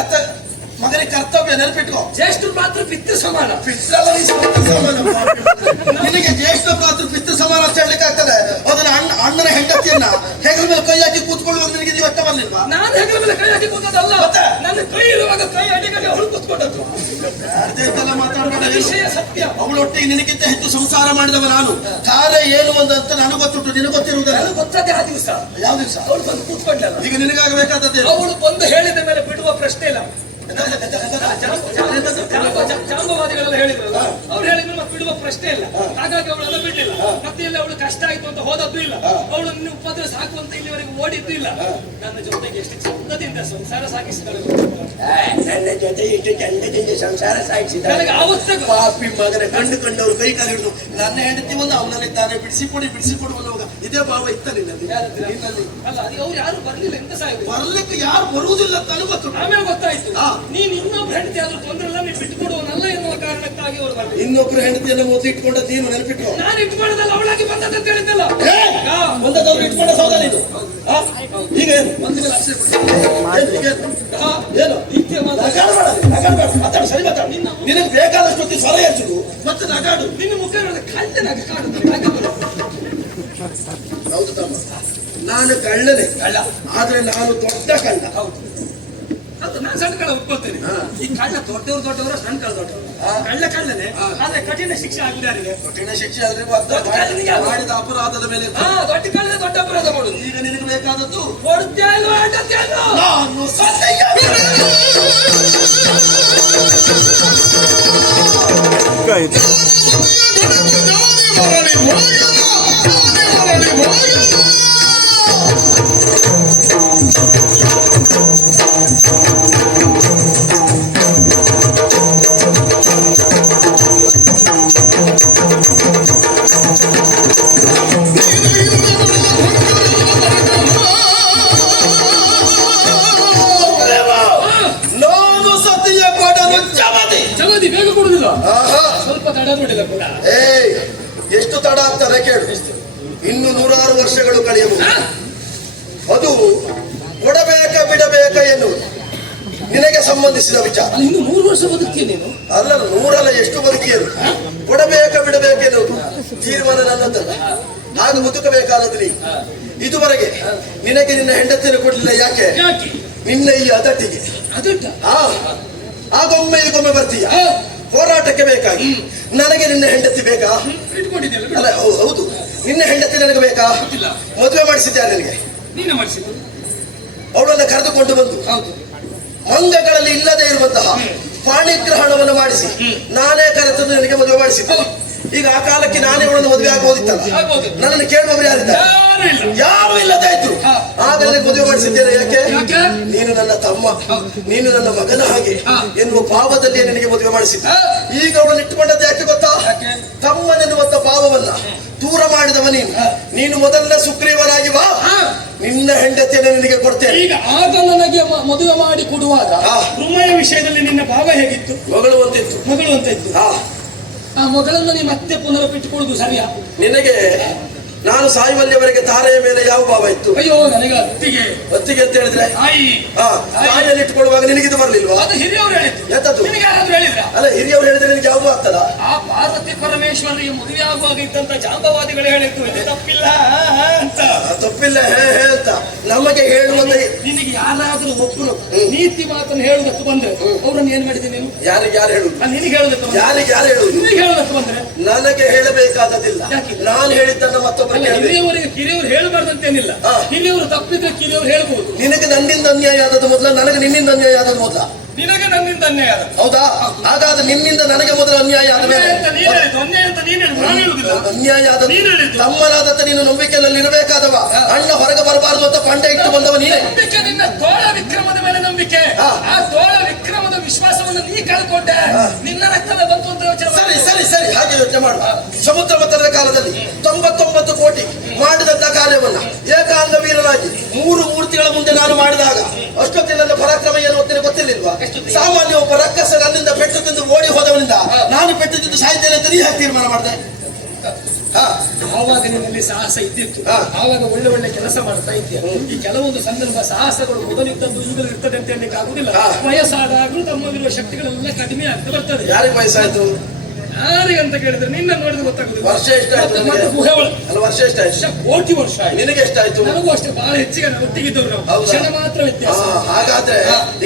ಕರ್ತವ್ಯ ನೆನಪಿಟ್ಕೋ. ಜ್ಯೇಷ್ಠ ಪಾತ್ರ ಪಿತೃ ಸಮಾನ. ಪಿತೃ ಸಮಾನ ನಿನಗೆ ಜ್ಯೇಷ್ಠ ಪಾತ್ರ ಪಿತೃ ಸಮಾನ ಅಂತ ಹೇಳಲಿಕ್ಕೆ ಆಗ್ತದೆ? ಅದನ್ನ ಅಣ್ಣನ ಹೆಂಡತಿಯನ್ನ ಹೆಗಲ ಮೇಲೆ ಕೈ ಹಾಕಿ ಕೂತ್ಕೊಳ್ಳುವಾಗ ನಿನಗೆ ಇದು ಅರ್ಥ ಬರ್ಲಿಲ್ವಾ? ನಾನು ಹೆಗಲ ಮೇಲೆ ಕೈ ಹಾಕಿ ಕೂತದಲ್ಲ, ನನ್ನ ಕೈ ಇರುವಾಗ ಕೈ ಅಡಿಗಡೆ ಅವಳು ಕೂತ್ಕೊಂಡದ್ದು. ಮಾತಾಡಬೇಡ, ವಿಷಯ ಸತ್ಯ. ಅವಳೊಟ್ಟಿಗೆ ನಿನಗಿಂತ ಹೆಚ್ಚು ಸಂಸಾರ ಮಾಡಿದವ ನಾನು. ಕಾರ್ಯ ಏನು ಅಂತ ನನಗೆ ಗೊತ್ತುಂಟು, ನಿನಗೆ ಗೊತ್ತಿರುವುದಿಲ್ಲ. ನನಗೆ ಗೊತ್ತದೇ ಆ ದಿವಸ. ಯಾವ ದಿವಸ? ಅವಳು ಬಂದು ಕೂತ್ಕೊಂಡಲ್ಲ. ಈಗ ನಿನಗಾಗಬೇಕಾದದ್ದೇ. ಅವಳು ಬಂದು ಹೇಳಿದ ಮೇಲೆ ಬಿಡುವ ಪ್ರಶ್ನೆ ಇಲ್ಲ. ಜಾಂಬವಾದಿಗಳೆಲ್ಲ ಹೇಳಿದ್ರಲ್ಲ, ಅವ್ರು ಹೇಳಿದ್ರು ಮತ್ತೆ ಬಿಡುವ ಪ್ರಶ್ನೆ ಇಲ್ಲ. ಹಾಗಾಗಿ ಅವಳು ಅದನ್ನು ಬಿಡ್ಲಿಲ್ಲ. ಮತ್ತೆ ಇಲ್ಲಿ ಅವಳು ಕಷ್ಟ ಆಯ್ತು ಅಂತ ಹೋದದ್ದು ಇಲ್ಲ, ಅವಳು ನಿನ್ನ ಉಪದ್ರ ಸಾಕು ಅಂತ ಇಲ್ಲಿವರೆಗೆ ಓಡಿದ್ದು ಇಲ್ಲ. ನನ್ನ ಜೊತೆಗೆ ಎಷ್ಟು ಚಂದದಿಂದ ಸಂಸಾರ ಸಾಗಿಸಿದಳು. ನನ್ನ ಜೊತೆ ಇಷ್ಟು ಚಂದದಿಂದ ಸಂಸಾರ ಸಾಗಿಸಿದ ನನಗೆ ಆವತ್ತೇ ಪಾಪಿ ಮಗನ ಕಂಡುಕೊಂಡವ್ರು ಕೈ ಕಾಲು ಹಿಡಿದು ನನ್ನ ಹೆಂಡತಿ ಒಂದು ಅವನಲ್ಲಿದ್ದಾನೆ, ಬಿಡಿಸಿಕೊಡು ಅನ್ನುವಾಗ ಇದೇ ಭಾವ ಇತ್ತ ನಿನ್ನಲ್ಲಿ? ಅಲ್ಲ, ಅದು ಅವ್ರು ಯಾರು ಬರ್ಲಿಲ್ಲ, ಎಂತ ಸಾಯ್ಬೇಕು. ಬರ್ಲಿಕ್ಕೆ ಯಾರು ಬರುವುದಿಲ್ಲ ಅಂತ ನನಗೆ ಗೊತ್ತು. ಆಮೇಲೆ ಗೊತ್ತಾಯ್ತು ನೀನ್ ಇನ್ನೊಬ್ರು ಹೆಂಡತಿ ಆದ್ರೂ ತೊಂದ್ರೆ ಇಲ್ಲ, ನೀನ್ ಬಿಟ್ಟುಕೊಡುವನಲ್ಲ ಎನ್ನುವ ಕಾರಣಕ್ಕಾಗಿ ಅವ್ರು ಬರ್ಲಿ. ಇನ್ನೊಬ್ರು ಹೆಂಡತಿಯನ್ನು ಮೊದಲು ಇಟ್ಕೊಂಡದ್ದು ನೀನು ನೆನಪಿಟ್ಟು. ನಾನು ಇಟ್ಕೊಳ್ಳೋದಲ್ಲ, ಅವಳಾಗಿ ಬಂದದ್ದು ಹೇಳಿದ್ದಲ್ಲ. ಒಂದದವ್ರು ಇಟ್ಕೊಂಡ ಸೌದ ನೀನು. ಈಗ ಒಂದು ಲಕ್ಷ ಏನು ಮಾತಾಡು, ಸರಿ ಮಾತಾಡು. ನಿನಗೆ ಬೇಕಾದಷ್ಟು ಹೊತ್ತಿ ಸ್ವರ ಹೆಚ್ಚುದು ಮತ್ತೆ ನಗಾಡು. ನಿನ್ನ ಮುಖ ಕಳ್ಳ ನಗಾಡು. ಹೌದು ತಮ್ಮ, ನಾನು ಕಳ್ಳನೇ ಕಳ್ಳ, ಆದ್ರೆ ನಾನು ದೊಡ್ಡ ಕಳ್ಳ. ಹೌದು, ನಾನು ಸಣ್ಣ ಕಳ್ಳ ಒಪ್ಕೊಳ್ತೇನೆ. ಈ ಕಳ್ಳ ದೊಡ್ಡವರು ಸಣ್ಣ ಕಳ್ಳ ದೊಡ್ಡವರು. ಕಳ್ಳನೇ, ಆದ್ರೆ ಕಠಿಣ ಶಿಕ್ಷೆ ಆಗಿದೆ ಯಾರಿಗೆ? ಕಠಿಣ ಶಿಕ್ಷೆ ಆದ್ರೆ ಮಾಡಿದ ಅಪರಾಧದ ಮೇಲೆ. ದೊಡ್ಡ ಕಳ್ಳ ದೊಡ್ಡ ಅಪರಾಧ ಮಾಡುದು. ಈಗ ನಿನಗೆ ಬೇಕಾದದ್ದು ಕೊಡ್ತೇ ಅಲ್ವಾ? ನಾನು ಸತ್ಯ ಜಗದಿ ಬೇಗ ಕೊಡುದಿಲ್ಲ, ಸ್ವಲ್ಪ ತಡ ಮಾಡಿಲ್ಲ ಕೂಡ. ಎಷ್ಟು ತಡ ಆಗ್ತದೆ ಕೇಳು. ಇನ್ನು 100 ವರ್ಷಗಳು ಕಳೆಯಬಹುದು. ಅದು ಕೊಡಬೇಕ ಬಿಡಬೇಕ ಎನ್ನುವುದು ನಿನಗೆ ಸಂಬಂಧಿಸಿದ ವಿಚಾರ. ಇನ್ನು 100 ವರ್ಷ ಬದುಕ್ತೀನಿ ನೀನು? ಅಲ್ಲ, 100 ಎಷ್ಟು ಬದುಕಿಯರು. ಕೊಡಬೇಕ ಬಿಡಬೇಕೆನ್ನುವುದು ತೀರ್ಮಾನ ನನ್ನದಲ್ಲ. ಹಾಗೆ ಬದುಕಬೇಕಾದದ್ದು ನೀ. ಇದುವರೆಗೆ ನಿನಗೆ ನಿನ್ನ ಹೆಂಡತಿಯನ್ನು ಕೊಡಲಿಲ್ಲ. ಯಾಕೆ? ನಿನ್ನ ಈ ಅದಟ್ಟಿಗೆ. ಆಗೊಮ್ಮೆ ಈಗೊಮ್ಮೆ ಬರ್ತೀಯ ಹೋರಾಟಕ್ಕೆ ಬೇಕಾಗಿ. ನನಗೆ ನಿನ್ನ ಹೆಂಡತಿ ಬೇಕಾ? ಅಲ್ಲ, ಹೌದು, ನಿನ್ನ ಹೆಂಡತಿ ನನಗೆ ಬೇಕಾ? ಮದುವೆ ಮಾಡಿಸಿದ್ಯಾ ನನಗೆ? ಅವಳನ್ನ ಕರೆದುಕೊಂಡು ಬಂದು ಅಂಗಗಳಲ್ಲಿ ಇಲ್ಲದೆ ಇರುವಂತಹ ಪಾಣಿಗ್ರಹಣವನ್ನು ಮಾಡಿಸಿ ನಾನೇ ಕರೆತಂದು ನನಗೆ ಮದುವೆ ಮಾಡಿಸಿದ್ದೆ. ಈಗ ಆ ಕಾಲಕ್ಕೆ ನಾನೇ ಅವಳನ್ನು ಮದುವೆ ಆಗಬಹುದಿತ್ತಲ್ಲ. ನನ್ನನ್ನು ಕೇಳುವವರು ಯಾರಿದ್ದಾರೆ? ಯಾರು ಇಲ್ಲದೆ ಇದ್ರು. ಆಗ ನನಗೆ ಮದುವೆ ಮಾಡಿಸಿದ್ದೇನೆ. ಯಾಕೆ? ನೀನು ನನ್ನ ತಮ್ಮ, ನೀನು ನನ್ನ ಮಗನ ಹಾಗೆ ಎನ್ನುವ ಭಾವದಲ್ಲಿ ನನಗೆ ಮದುವೆ ಮಾಡಿಸಿದ್ದೆ. ಈಗ ಅವಳನ್ನು ಇಟ್ಟುಕೊಂಡದ್ದು ಯಾಕೆ ಗೊತ್ತಾ? ತಮ್ಮನೆನ್ನುವಂತ ಭಾವವನ್ನ ದೂರ ಮಾಡಿದವ ನೀನು. ನೀನು ಮೊದಲನೇ ಸುಗ್ರೀವರಾಗಿ ಬಾ, ನಿನ್ನ ಹೆಂಡತಿಯನ್ನು ನಿನಗೆ ಕೊಡ್ತೇನೆ. ಈಗ ಆಗ ನನಗೆ ಮದುವೆ ಮಾಡಿ ಕೊಡುವಾಗ ರುಮಯ ವಿಷಯದಲ್ಲಿ ನಿನ್ನ ಭಾವ ಹೇಗಿತ್ತು? ಮಗಳು ಅಂತ ಇತ್ತು. ಆ ಮಗಳನ್ನು ನೀವು ಮತ್ತೆ ಪುನರಪಿಟ್ಟುಕೊಳ್ಳುದು ಸರಿಯಾ? ನಿನಗೆ ನಾನು ಸಾಯುವಲ್ಲಿಯವರೆಗೆ ತಾರೆಯ ಮೇಲೆ ಯಾವ ಭಾವ ಇತ್ತು? ಅಯ್ಯೋ, ನನಗೆ ಅತ್ತಿಗೆ ಅಂತ ಹೇಳಿದ್ರೆ ತಾಯಿಯಲ್ಲಿ ಇಟ್ಟುಕೊಳ್ಳುವಾಗ ನಿನಗಿದು ಬರ್ಲಿಲ್ವಾ? ಅದು ಹಿರಿಯವರು ಹೇಳಿದ್ರು. ಎಂತದ್ದು? ಅಲ್ಲ, ಹಿರಿಯವರು ಹೇಳಿದ್ರೆ ನಿನಗೆ ಯಾವುದು ಆಗ್ತದ? ಆ ಪಾರ್ವತಿ ಪರಮೇಶ್ವರಿಗೆ ಮದುವೆ ಆಗುವಾಗ ಇದ್ದಂತ ಜಾಂಬವಾದಿಗಳು ಹೇಳಿದ್ರು ಇದು ತಪ್ಪಿಲ್ಲ ಅಂತ. ತಪ್ಪಿಲ್ಲ ಅಂತ ನಮಗೆ ಹೇಳುವಂತ. ನಿನಗೆ ಯಾರಾದ್ರೂ ಒಬ್ಬರು ನೀತಿ ಮಾತನ್ನು ಹೇಳುವುದಕ್ಕೆ ಬಂದ್ರೆ ಅವ್ರನ್ನ ಏನ್ ಮಾಡಿದ್ದೀನಿ ನೀನು? ಯಾರಿಗೆ ಯಾರು ಹೇಳುದು? ನಿನಗೆ ಹೇಳುದಕ್ಕೆ ಯಾರಿಗೆ ಯಾರು ಹೇಳುದು? ನಿನಗೆ ಹೇಳುದಕ್ಕೆ ಬಂದ್ರೆ ನನಗೆ ಹೇಳಬೇಕಾದದಿಲ್ಲ. ನಾನು ಹೇಳಿದ್ದನ್ನು ಮತ್ತೊಬ್ಬರು ಹಿರಿಯವರು ಹೇಳಬಾರ್ದಂತೇನಿಲ್ಲ. ಹಿರಿಯವರು ತಪ್ಪಿದ್ರೆ ಕಿರಿಯವರು ಹೇಳ್ಬಹುದು. ನಿನಗೆ ನನ್ನಿಂದ ಅನ್ಯಾಯ ಆದದ್ದು ಮೊದಲ, ನನಗೆ ನಿನ್ನಿಂದ ಅನ್ಯಾಯ ಆದದ್ದು ಮೊದಲ. ನಿನಗೆ ನನ್ನಿಂದ ಅನ್ಯಾಯ ಆದ. ಹೌದಾ? ಹಾಗಾದ್ರೆ ನಿನ್ನಿಂದ ನನಗೆ ಮೊದಲು ಅನ್ಯಾಯ ಆದ ಮೇಲೆ ಅನ್ಯಾಯ ಆದ ತಮ್ಮನಾದಂತ ನೀನು ನಂಬಿಕೆಯಲ್ಲಿ ಇರಬೇಕಾದವ. ಅಣ್ಣ ಹೊರಗೆ ಬರಬಾರದು ಅಂತ ಪಂಡ ಇಟ್ಟು ಬಂದವ ನೀನೆ. ನಂಬಿಕೆ ನಿನ್ನ ತೋಳ ವಿಕ್ರಮದ ಮೇಲೆ ನಂಬಿಕೆ. ಆ ತೋಳ ವಿಕ್ರಮದ ವಿಶ್ವಾಸವನ್ನು ನೀ ಕಳ್ಕೊಂಡೆ. ನಿನ್ನ ರಕ್ತದ ಬಂತು ಅಂತ ಯೋಚನೆ. ಸರಿ ಹಾಗೆ ಯೋಚನೆ ಮಾಡು. ಸಮುದ್ರ ಮಥನದ ಕಾಲದಲ್ಲಿ 99 ಕೋಟಿ ಮಾಡಿದಂತ ಕಾರ್ಯವನ್ನ ಏಕಾಂಗ ವೀರನಾಗಿ 3 ಮೂರ್ತಿಗಳ ಮುಂದೆ ನಾನು ಮಾಡಿದಾಗ ಅಷ್ಟೊತ್ತಿನ ಪರಾಕ್ರಮ ಏನು ಗೊತ್ತಿರಲಿಲ್ವಾ? ಸಾಮಾನ್ಯ ಒಬ್ಬ ರಕ್ಕಸ ನನ್ನಿಂದ ಪೆಟ್ಟು ತಿಂದು ಓಡಿ ಹೋದವನಿಂದ ನಾನು ಪೆಟ್ಟು ತಿಂದು ಸಾಯ್ತೇನೆ ಅಂತ ನೀ ಯಾಕೆ ತೀರ್ಮಾನ ಮಾಡಿದೆ? ಆವಾಗ ನಿನ್ನಲ್ಲಿ ಸಾಹಸ ಇದ್ದಿತ್ತು, ಆವಾಗ ಒಳ್ಳೆ ಒಳ್ಳೆ ಕೆಲಸ ಮಾಡ್ತಾ ಇದ್ದೆ. ಈ ಕೆಲವೊಂದು ಸಂದರ್ಭ ಸಾಹಸಗಳು ಮೊದಲಿದ್ದದ್ದು ಈಗಲೂ ಇರ್ತದೆ ಅಂತ ಹೇಳಲಿಕ್ಕೆ ಆಗುದಿಲ್ಲ. ವಯಸ್ಸಾದಾಗಲೂ ತಮ್ಮಲ್ಲಿರುವ ಶಕ್ತಿಗಳೆಲ್ಲ ಕಡಿಮೆ ಆಗ್ತಾ ಬರ್ತದೆ. ಯಾರಿಗೆ ವಯಸ್ಸಾಯ್ತು? ಯಾರಿಗಂತ ಕೇಳಿದ್ರೆ ನಿನ್ನ ನೋಡಿದ್ರೆ ಗೊತ್ತಾಗುದಿಲ್ಲ. ವರ್ಷ ಎಷ್ಟಾಯ್ತು? ಅಲ್ಲ, ವರ್ಷ ಎಷ್ಟಾಯ್ತು? ಕೋಟಿ ವರ್ಷ ಆಯ್ತು. ನಿನಗೆ ಎಷ್ಟಾಯ್ತು? ನನಗೂ ಅಷ್ಟೇ, ಬಹಳ ಹೆಚ್ಚಿಗೆ ನಾವು ಒಟ್ಟಿಗಿದ್ದವ್ರು ನಾವು. ಕ್ಷಣ ಮಾತ್ರ ವ್ಯತ್ಯಾಸ. ಹಾಗಾದ್ರೆ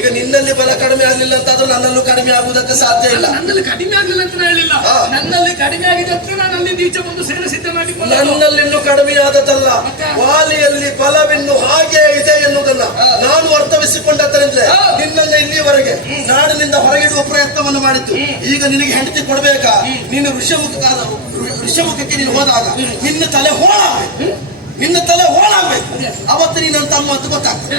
ಈಗ ನಿನ್ನಲ್ಲಿ ಬಲ ಕಡಿಮೆ ಆಗ್ಲಿಲ್ಲ ಅಂತಾದ್ರೂ ನನ್ನಲ್ಲೂ ಕಡಿಮೆ ಆಗುವುದಕ್ಕೆ ಸಾಧ್ಯ ಇಲ್ಲ. ನನ್ನಲ್ಲಿ ಕಡಿಮೆ ಆಗ್ಲಿಲ್ಲ ಅಂತ ಹೇಳಿಲ್ಲ, ನನ್ನಲ್ಲಿ ಕಡಿಮೆ ಆಗಿದೆ ಅಂತ ನಾನು ಅಲ್ಲಿ ಈಚೆ ಬಂದು ಸೇನೆ ಸಿದ್ಧ ಮಾಡಿ. ನನ್ನಲ್ಲಿ ಇನ್ನೂ ಕಡಿಮೆ ಆದದಲ್ಲ, ವಾಲಿಯಲ್ಲಿ ಬಲವಿನ್ನು ಹಾಗೆ ಇದೆ ಎನ್ನುವುದನ್ನ ನಾನು ಅರ್ಥವಿಸಿಕೊಂಡದ್ದರಿಂದಲೇ ನಿನ್ನನ್ನ ಇಲ್ಲಿವರೆಗೆ ನಾಡಿನಿಂದ ಹೊರಗಿಡುವ ಪ್ರಯತ್ನವನ್ನು ಮಾಡಿತ್ತು. ಈಗ ನಿನಗೆ ಹೆಂಡತಿ ಕೊಡಬೇಕಾ? ನೀನು ಋಷಮುಖಕ್ಕೆ ನೀನು ಹೋದಾಗ ನಿನ್ನ ತಲೆ ಹೋಳಾಗ್ಬೇಕು. ಅವತ್ತು ನೀನು ನನ್ನ ತಮ್ಮ ಅಂತ ಗೊತ್ತಾಗ್ತದೆ.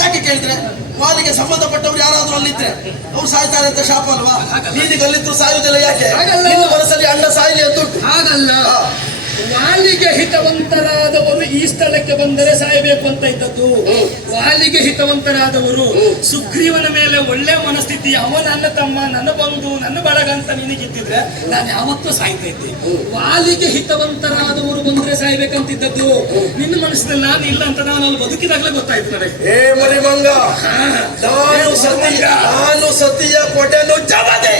ಯಾಕೆ ಕೇಳಿದ್ರೆ ವಾಲಿಗೆ ಸಂಬಂಧಪಟ್ಟವ್ರು ಯಾರಾದ್ರೂ ಅಲ್ಲಿದ್ರೆ ಅವ್ರು ಸಾಯ್ತಾರೆ ಅಂತ ಶಾಪ ಅಲ್ವಾ? ನೀನಿಗೆ ಅಲ್ಲಿದ್ರು ಸಾಯುವುದಿಲ್ಲ. ಯಾಕೆ? ನಿನ್ನ ಮನಸ್ಸಲ್ಲಿ ಅಣ್ಣ ಸಾಯಲಿ ಅಂತ ಉಂಟು. ಹಾಗಲ್ಲ, ವಾಲಿಗೆ ಹಿತವಂತರಾದವರು ಈ ಸ್ಥಳಕ್ಕೆ ಬಂದರೆ ಸಾಯಬೇಕು ಅಂತ ಇದ್ದದ್ದು. ವಾಲಿಗೆ ಹಿತವಂತರಾದವರು ಸುಗ್ರೀವನ ಮೇಲೆ ಒಳ್ಳೆ ಮನಸ್ಥಿತಿ, ಅವ ನನ್ನ ತಮ್ಮ, ನನ್ನ ಬಂಧು, ನನ್ನ ಬಳಗ ಅಂತ ನಿನಗಿದ್ದಿದ್ರೆ ನಾನು ಯಾವತ್ತೂ ಸಾಯ್ತಾ ಇದ್ದೆ. ವಾಲಿಗೆ ಹಿತವಂತರಾದವರು ಬಂದ್ರೆ ಸಾಯ್ಬೇಕಂತಿದ್ದದ್ದು ನಿನ್ನ ಮನಸ್ಸಿನಲ್ಲಿ ನಾನು ಇಲ್ಲ ಅಂತ ನಾನು ಅಲ್ಲಿ ಬದುಕಿದಾಗಲೇ ಗೊತ್ತಾಯ್ತು ನನಗೆ. ಮರಿಮಂಗ, ನಾನು ಸತಿಯ ಕೊಟ್ಟೆನು ಜವದೆ.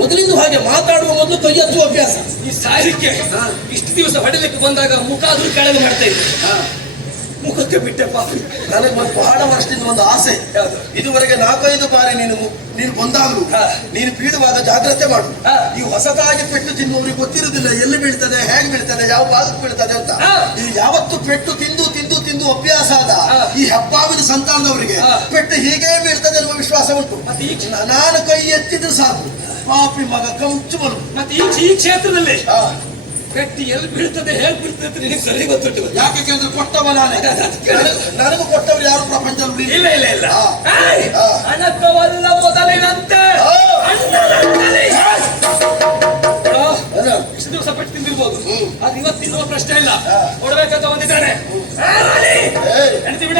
ಮೊದಲಿಂದು ಹಾಗೆ ಮಾತಾಡುವ ಮೊದಲು ಕೈ ಹಚ್ಚುವ ಅಭ್ಯಾಸ. ಈ ಸಾಯಲಿಕ್ಕೆ ಇಷ್ಟು ದಿವಸ ಹೊಡೆಲಿಕ್ಕೆ ಬಂದಾಗ ಮುಖ ಆದ್ರೂ ಕೆಳಗೆ ಮಾಡ್ತಾ ಇದ್ದೆ, ಮುಖಕ್ಕೆ ಬಿಟ್ಟೆ ಪಾಪಿ. ನನಗೆ ಬಹಳ ವರ್ಷದಿಂದ ಒಂದು ಆಸೆ. ಇದುವರೆಗೆ 4-5 ಬಾರಿ ನೀನು ಬಂದಾಗಲೂ ನೀನು ಬೀಳುವಾಗ ಜಾಗ್ರತೆ ಮಾಡು. ಈ ಹೊಸದಾಗಿ ಪೆಟ್ಟು ತಿನ್ನುವವರಿಗೆ ಗೊತ್ತಿರುವುದಿಲ್ಲ ಎಲ್ಲಿ ಬೀಳ್ತದೆ, ಹೇಗೆ ಬೀಳ್ತದೆ, ಯಾವ ಭಾಗಕ್ಕೆ ಬೀಳ್ತದೆ ಅಂತ. ಈ ಯಾವತ್ತು ಪೆಟ್ಟು ತಿಂದು ತಿಂದು ತಿಂದು ಅಭ್ಯಾಸ ಆದ ಈ ಹೆಬ್ಬಾವಿನ ಸಂತಾನದವರಿಗೆ ಪೆಟ್ಟು ಹೀಗೆ ಬೀಳ್ತದೆ ಎನ್ನುವ ವಿಶ್ವಾಸ ಉಂಟು. ನಾನು ಕೈ ಎತ್ತಿದ್ರೆ ಸಾಕು, ಪಾಪಿ ಮಗ ಕಂಚು ಬರು. ಮತ್ತೆ ಈ ಕ್ಷೇತ್ರದಲ್ಲಿ ಪೆಟ್ಟು ಎಲ್ಲಿ ಬೀಳ್ತದೆ, ಹೇಗೆ ಬೀಳ್ತದೆ ಅಂತ ನಿನಗೆ ಸರಿ ಗೊತ್ತುಂಟು. ಯಾಕೆ ಕೇಳಿದ್ರೆ ಕೊಟ್ಟವ ನಾನೇ. ನನಗೂ ಕೊಟ್ಟವ್ರು ಯಾರು ಪ್ರಪಂಚದಲ್ಲಿ ಇಲ್ಲ ಇಲ್ಲ ಇಲ್ಲ. ಅನಕ್ಕವಲ್ಲ ಮೊದಲಿನಂತೆ ಇಷ್ಟು ದಿವಸ ಪೆಟ್ಟು ತಿಂದಿರ್ಬೋದು, ಅದು ಇವತ್ತು ತಿನ್ನುವ ಪ್ರಶ್ನೆ ಇಲ್ಲ. ಕೊಡ್ಬೇಕಂತ ಬಂದಿದ್ದಾನೆ. ಹೆಂಡತಿ ಬಿಡ,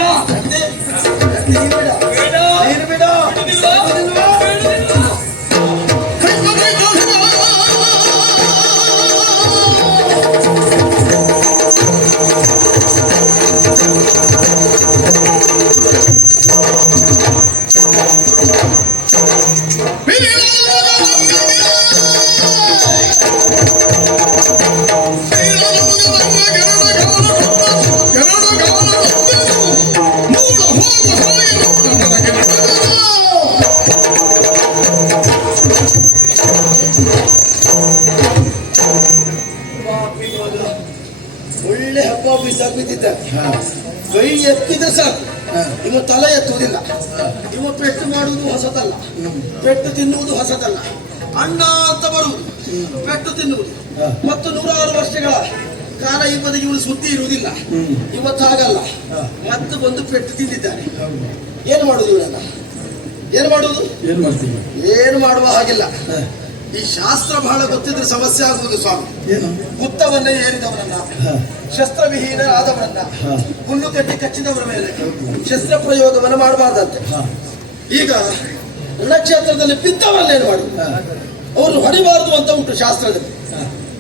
ಒಳ್ಳೆ ಹಬ್ಬ ಬಿದ್ದಾಗ ಬಿದ್ದಿದ್ದಾರೆ. ಕೈ ಎತ್ತಿದ್ರೆ ಸಾಕು, ಇವ ತಲೆ ಎತ್ತುವುದಿಲ್ಲ. ಇವ ಪೆಟ್ಟು ಮಾಡುವುದು ಹೊಸತಲ್ಲ, ಪೆಟ್ಟು ತಿನ್ನುವುದು ಹೊಸತಲ್ಲ. ಅಣ್ಣ ಅಂತ ಬರುವುದು, ಪೆಟ್ಟು ತಿನ್ನುವುದು ಮತ್ತು 100 ವರ್ಷಗಳ ಕಾಲ ಈ ಬದಿಗೆ ಇವಳು ಸುದ್ದಿ ಇರುವುದಿಲ್ಲ. ಇವತ್ತು ಹಾಗಲ್ಲ, ಮತ್ತೆ ಬಂದು ಪೆಟ್ಟು ತಿಂದಿದ್ದಾನೆ. ಏನು ಮಾಡುದು ಇವಳನ್ನ? ಏನು ಮಾಡುವ ಹಾಗಿಲ್ಲ. ಈ ಶಾಸ್ತ್ರ ಬಹಳ ಗೊತ್ತಿದ್ರೆ ಸಮಸ್ಯೆ ಆಗುವುದು ಸ್ವಾಮಿ. ಗುತ್ತವನ್ನೇ ಏರಿದವರನ್ನ, ಶಸ್ತ್ರವಿಹೀನರಾದವರನ್ನ, ಹುಲ್ಲು ಕಟ್ಟಿ ಕಚ್ಚಿದವರ ಮೇಲೆ ಶಸ್ತ್ರ ಪ್ರಯೋಗವನ್ನು ಮಾಡಬಾರ್ದಂತೆ. ಈಗ ರಣಕ್ಷೇತ್ರದಲ್ಲಿ ಬಿದ್ದವರನ್ನೇನು ಮಾಡುದು? ಅವರು ಹೊಡಿಬಾರದು ಅಂತ ಉಂಟು ಶಾಸ್ತ್ರದಲ್ಲಿ.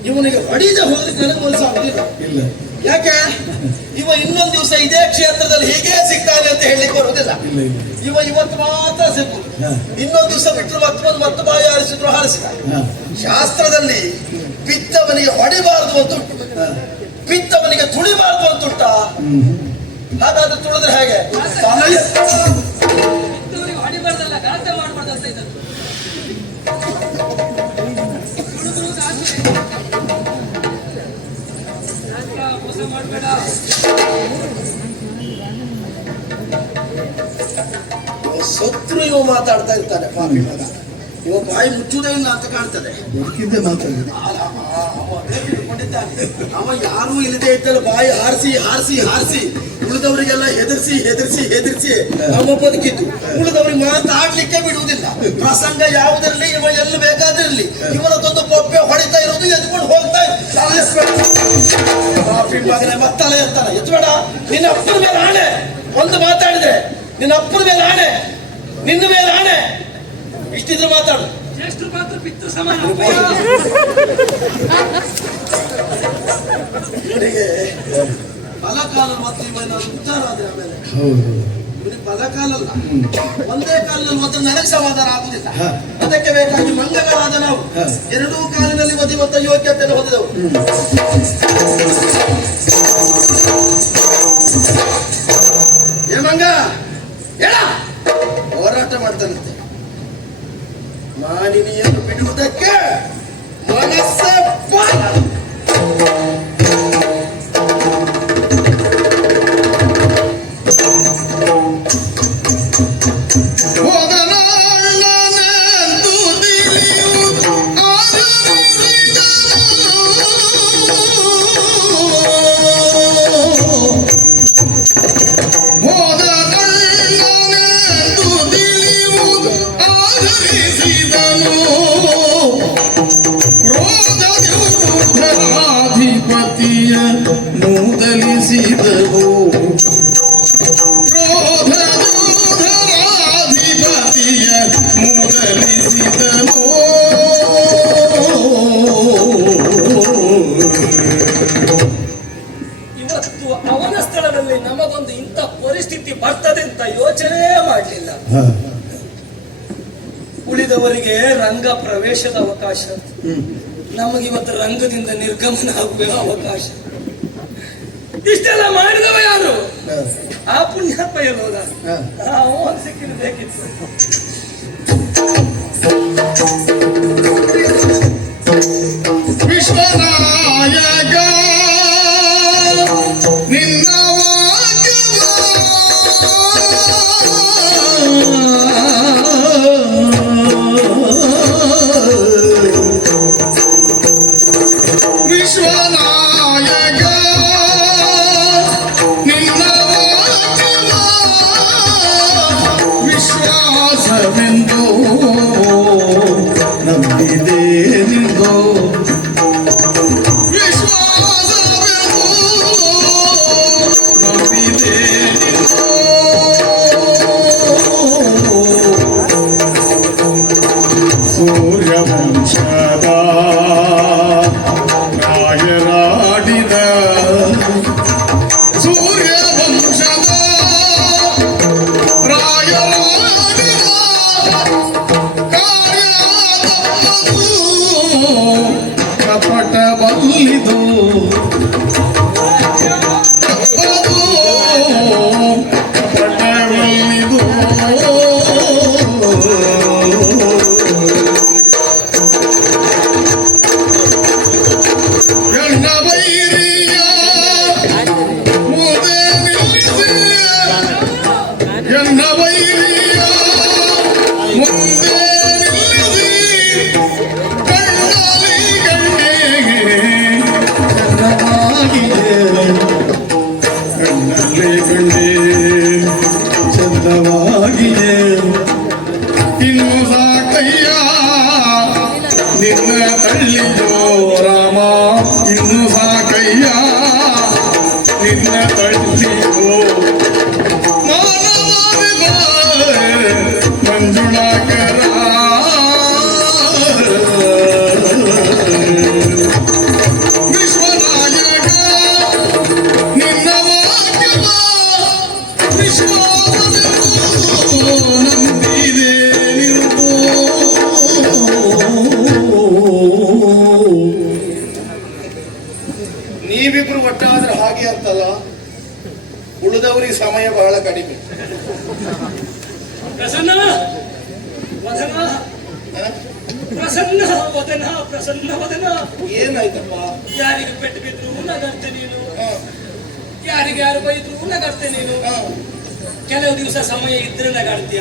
ಇವನಿಗೆ ಹೊಡಿದೆ ಹೋಗ್ಲಿಕ್ಕೆ ನನಗೆ ಮನಸ್ಸು ಆಗುದಿಲ್ಲ. ಯಾಕೆ? ಇವ ಇನ್ನೊಂದು ದಿವಸ ಇದೇ ಕ್ಷೇತ್ರದಲ್ಲಿ ಹೀಗೆ ಸಿಗ್ತಾನೆ ಅಂತ ಹೇಳಲಿಕ್ಕೆ ಬರುವುದಿಲ್ಲ. ಇವ ಇವತ್ತು ಮಾತ್ರ ಸಿಗುವುದು, ಇನ್ನೊಂದು ದಿವಸ ಬಿಟ್ಟರು ಮತ್ತೆ ಬಾಯಿ ಹಾರಿಸಿದ್ರು ಹಾರಿಸಿದ. ಶಾಸ್ತ್ರದಲ್ಲಿ ಬಿದ್ದವನಿಗೆ ಹೊಡಿಬಾರದು ಅಂತ ಉಂಟು, ಬಿದ್ದವನಿಗೆ ತುಳಿಬಾರದು ಅಂತ ಉಂಟ. ಹಾಗಾದ್ರೆ ತುಳಿದ್ರೆ ಹೇಗೆ? ಹೊಡಿಬಾರ್ದಲ್ಲ, ಗಾತ್ರ ಮಾಡಬಾರ್ದು ಅಂತ ಇದ್ದದ್ದು. ಮಾಡಬೇಡ. ಶತ್ರು ಇವ ಮಾತಾಡ್ತಾ ಇರ್ತಾನೆ ಪಾಪಿ ಮಗ. ಇವ ಬಾಯಿ ಮುಚ್ಚುವುದೇ ಇಲ್ಲ ಅಂತ ಕಾಣ್ತದೆ. ತಿಳ್ಕೊಂಡಿದ್ದಾನೆ. ಅವ ಯಾರೂ ಇಲ್ಲದೆ ಇದ್ದಲ್ಲಿ ಬಾಯಿ ಹಾರಿಸಿ ಹಾರಿಸಿ ಹಾರಿಸಿ ಉಳಿದವರಿಗೆಲ್ಲ ಹೆದರ್ಸಿ ಹೆದರ್ಸಿ ಹೆದರ್ಸಿ ಅವ ಬದುಕಿದ್ದು. ಉಳಿದವ್ರಿಗೆ ಮಾತಾಡ್ಲಿಕ್ಕೆ ಬಿಡುವುದಿಲ್ಲ. ಪ್ರಸಂಗ ಯಾವುದಿರಲಿ ಇವ ಎಲ್ಲಿ ಬೇಕಾದಿರಲಿ ಇವರದೊಂದು ಬೊಬ್ಬೆ ಹೊಡಿತಾ ಇರೋದು ಎತ್ಕೊಂಡು ಹೋಗ್ತಾ ಮಗನೇ ಮತ್ತಲ್ಲ ಇರ್ತಾನೆ. ಎತ್ಬೇಡ, ನಿನ್ನ ಅಪ್ಪನ ಮೇಲೆ ಆಣೆ. ಒಂದು ಮಾತಾಡಿದ್ರೆ ನಿನ್ನ ಅಪ್ಪನ ಮೇಲೆ ಆಣೆ, ನಿನ್ನ ಮೇಲೆ ಆಣೆ. ಇಷ್ಟಿದ್ರೆ ಮಾತಾಡು. ಎಷ್ಟು ಮಾತ್ರ ಬಿತ್ತು ಸಮಾನ ಇವನಿಗೆ ಬಲಕಾಲ ಮತ್ತು ಇವನಾದ್ರು ಉದ್ಧಾರ ಆದ್ರೆ ಆಮೇಲೆ ಇವನಿಗೆ ಬಲಕಾಲಲ್ಲ, ಒಂದೇ ಕಾಲಿನಲ್ಲಿ ಒದ್ದು ನನಗೆ ಸಮಾಧಾನ ಆಗುದಿಲ್ಲ. ಅದಕ್ಕೆ ಬೇಕಾಗಿ ಮಂಗಗಳಾದ ನಾವು ಎರಡೂ ಕಾಲಿನಲ್ಲಿ ಒದಿಯುವಂತ ಯೋಗ್ಯತೆಯನ್ನು ಹೊಂದಿದವು. ಏ ಮಂಗ ಹೇಳ, ಹೋರಾಟ ಮಾಡ್ತಾನಂತೆ. ಮಾನಿನಿಯನ್ನು ಬಿಡುವುದಕ್ಕೆ ಮನಸ್ಸೇ ಅಧಿಪತಿಯ ಮೂದಲಿಸಿದವು. ಕ್ರೋಧಾಧಿಪತಿಯ ಮೂದಲಿಸಿದನು. ಇವತ್ತು ಅವನ ಸ್ಥಳದಲ್ಲಿ ನಮಗೊಂದು ಇಂಥ ಪರಿಸ್ಥಿತಿ ಬರ್ತದೆ ಅಂತ ಯೋಚನೆ ಮಾಡಲಿಲ್ಲ. ಉಳಿದವರಿಗೆ ರಂಗ ಪ್ರವೇಶದ ಅವಕಾಶ, ನಮಗಿವತ್ತು ರಂಗದಿಂದ ನಿರ್ಗಮನ ಆಗುವ ಅವಕಾಶ. ಇಷ್ಟೆಲ್ಲ ಮಾಡಿದವ ಯಾರು? ಆ ಪುಣ್ಯಾತ್ಮ ಇರೋದ ಅವನು ಸಿಕ್ಕಿರ್ಬೇಕಿತ್ತು. ವಿಶ್ವನಾಯಕ ನಿನ್ನ ವಿಶ್ವನಾಯಕ ನಿನ್ನ ವಿಶ್ವಾಸವೆಂದು ನಂಬಿದೆ ನಿಂದು. ವಿಶ್ವಾಸವೆಂದು ನಂಬಿದೆ ನಿಂದು. ಸೂರ್ಯವಂಶದ ರಾಯರಾಡಿದ ಸೂರ್ಯವಂಶದ ರಾಯರಾಡಿದ ಕಾರ್ಯದಪ್ಪದು ಕಪಟ ಬಲ್ಲಿದು ತಪ್ಪದು ಕಪಟ ಬಲ್ಲಿದು. ಎನ್ನ ವೈರಿಯ ಮುದೆ ನಿಲ್ಲಿಸಿ, ಎನ್ನ ವೈರಿಯ ಮುಂದೆ ನಿಲ್ಲಿಸಿ, ಕಣ್ಣಲ್ಲಿ ಕಣ್ಣಿಗೆ ಚಂದವಾಗಿದೆ, ಕಣ್ಣಲ್ಲಿ ಕಣ್ಣೆ ಚಂದವಾಗಿದೆ. ಇನ್ನು ಸಾಕಯ್ಯ ನಿನ್ನ ತಳ್ಳಿಯೋ ರಾಮ, ಇನ್ನು ಸಾಕಯ್ಯ ನಿನ್ನ ತಳ್ಳಿಯೋ ಮಾನವಾದ ಮಂಜುಳಾಕರ. ವಿಶ್ವನಾಯಕ ನಿನ್ನ ವಾಕ್ಯವ ವಿಶ್ವಾಸವೆಂದು ನಂಬಿದೆ ನಿಂದು. ನೀವಿಬ್ರು ಒಟ್ಟಾದ್ರೆ ಹಾಗೆ ಅಂತಲ್ಲ, ಉಳಿದವರಿಗೆ ಸಮಯ ಬಹಳ ಕಡಿಮೆ. ಪ್ರಸನ್ನ ವದನ, ಪ್ರಸನ್ನ ವದನ, ಪ್ರಸನ್ನ ವದನ. ಏನಾಯ್ತಪ್ಪ? ಯಾರಿಗೆ ಪೆಟ್ಟು ಬಿದ್ರು ನಗರ್ತೆ ನೀನು, ಯಾರಿಗೆ ಯಾರು ಬೈದ್ರು ನಗರ್ತೆ ನೀನು. ಕೆಲವು ದಿವಸ ಸಮಯ ಇದ್ರೆ ನಗಾಡ್ತೀಯ.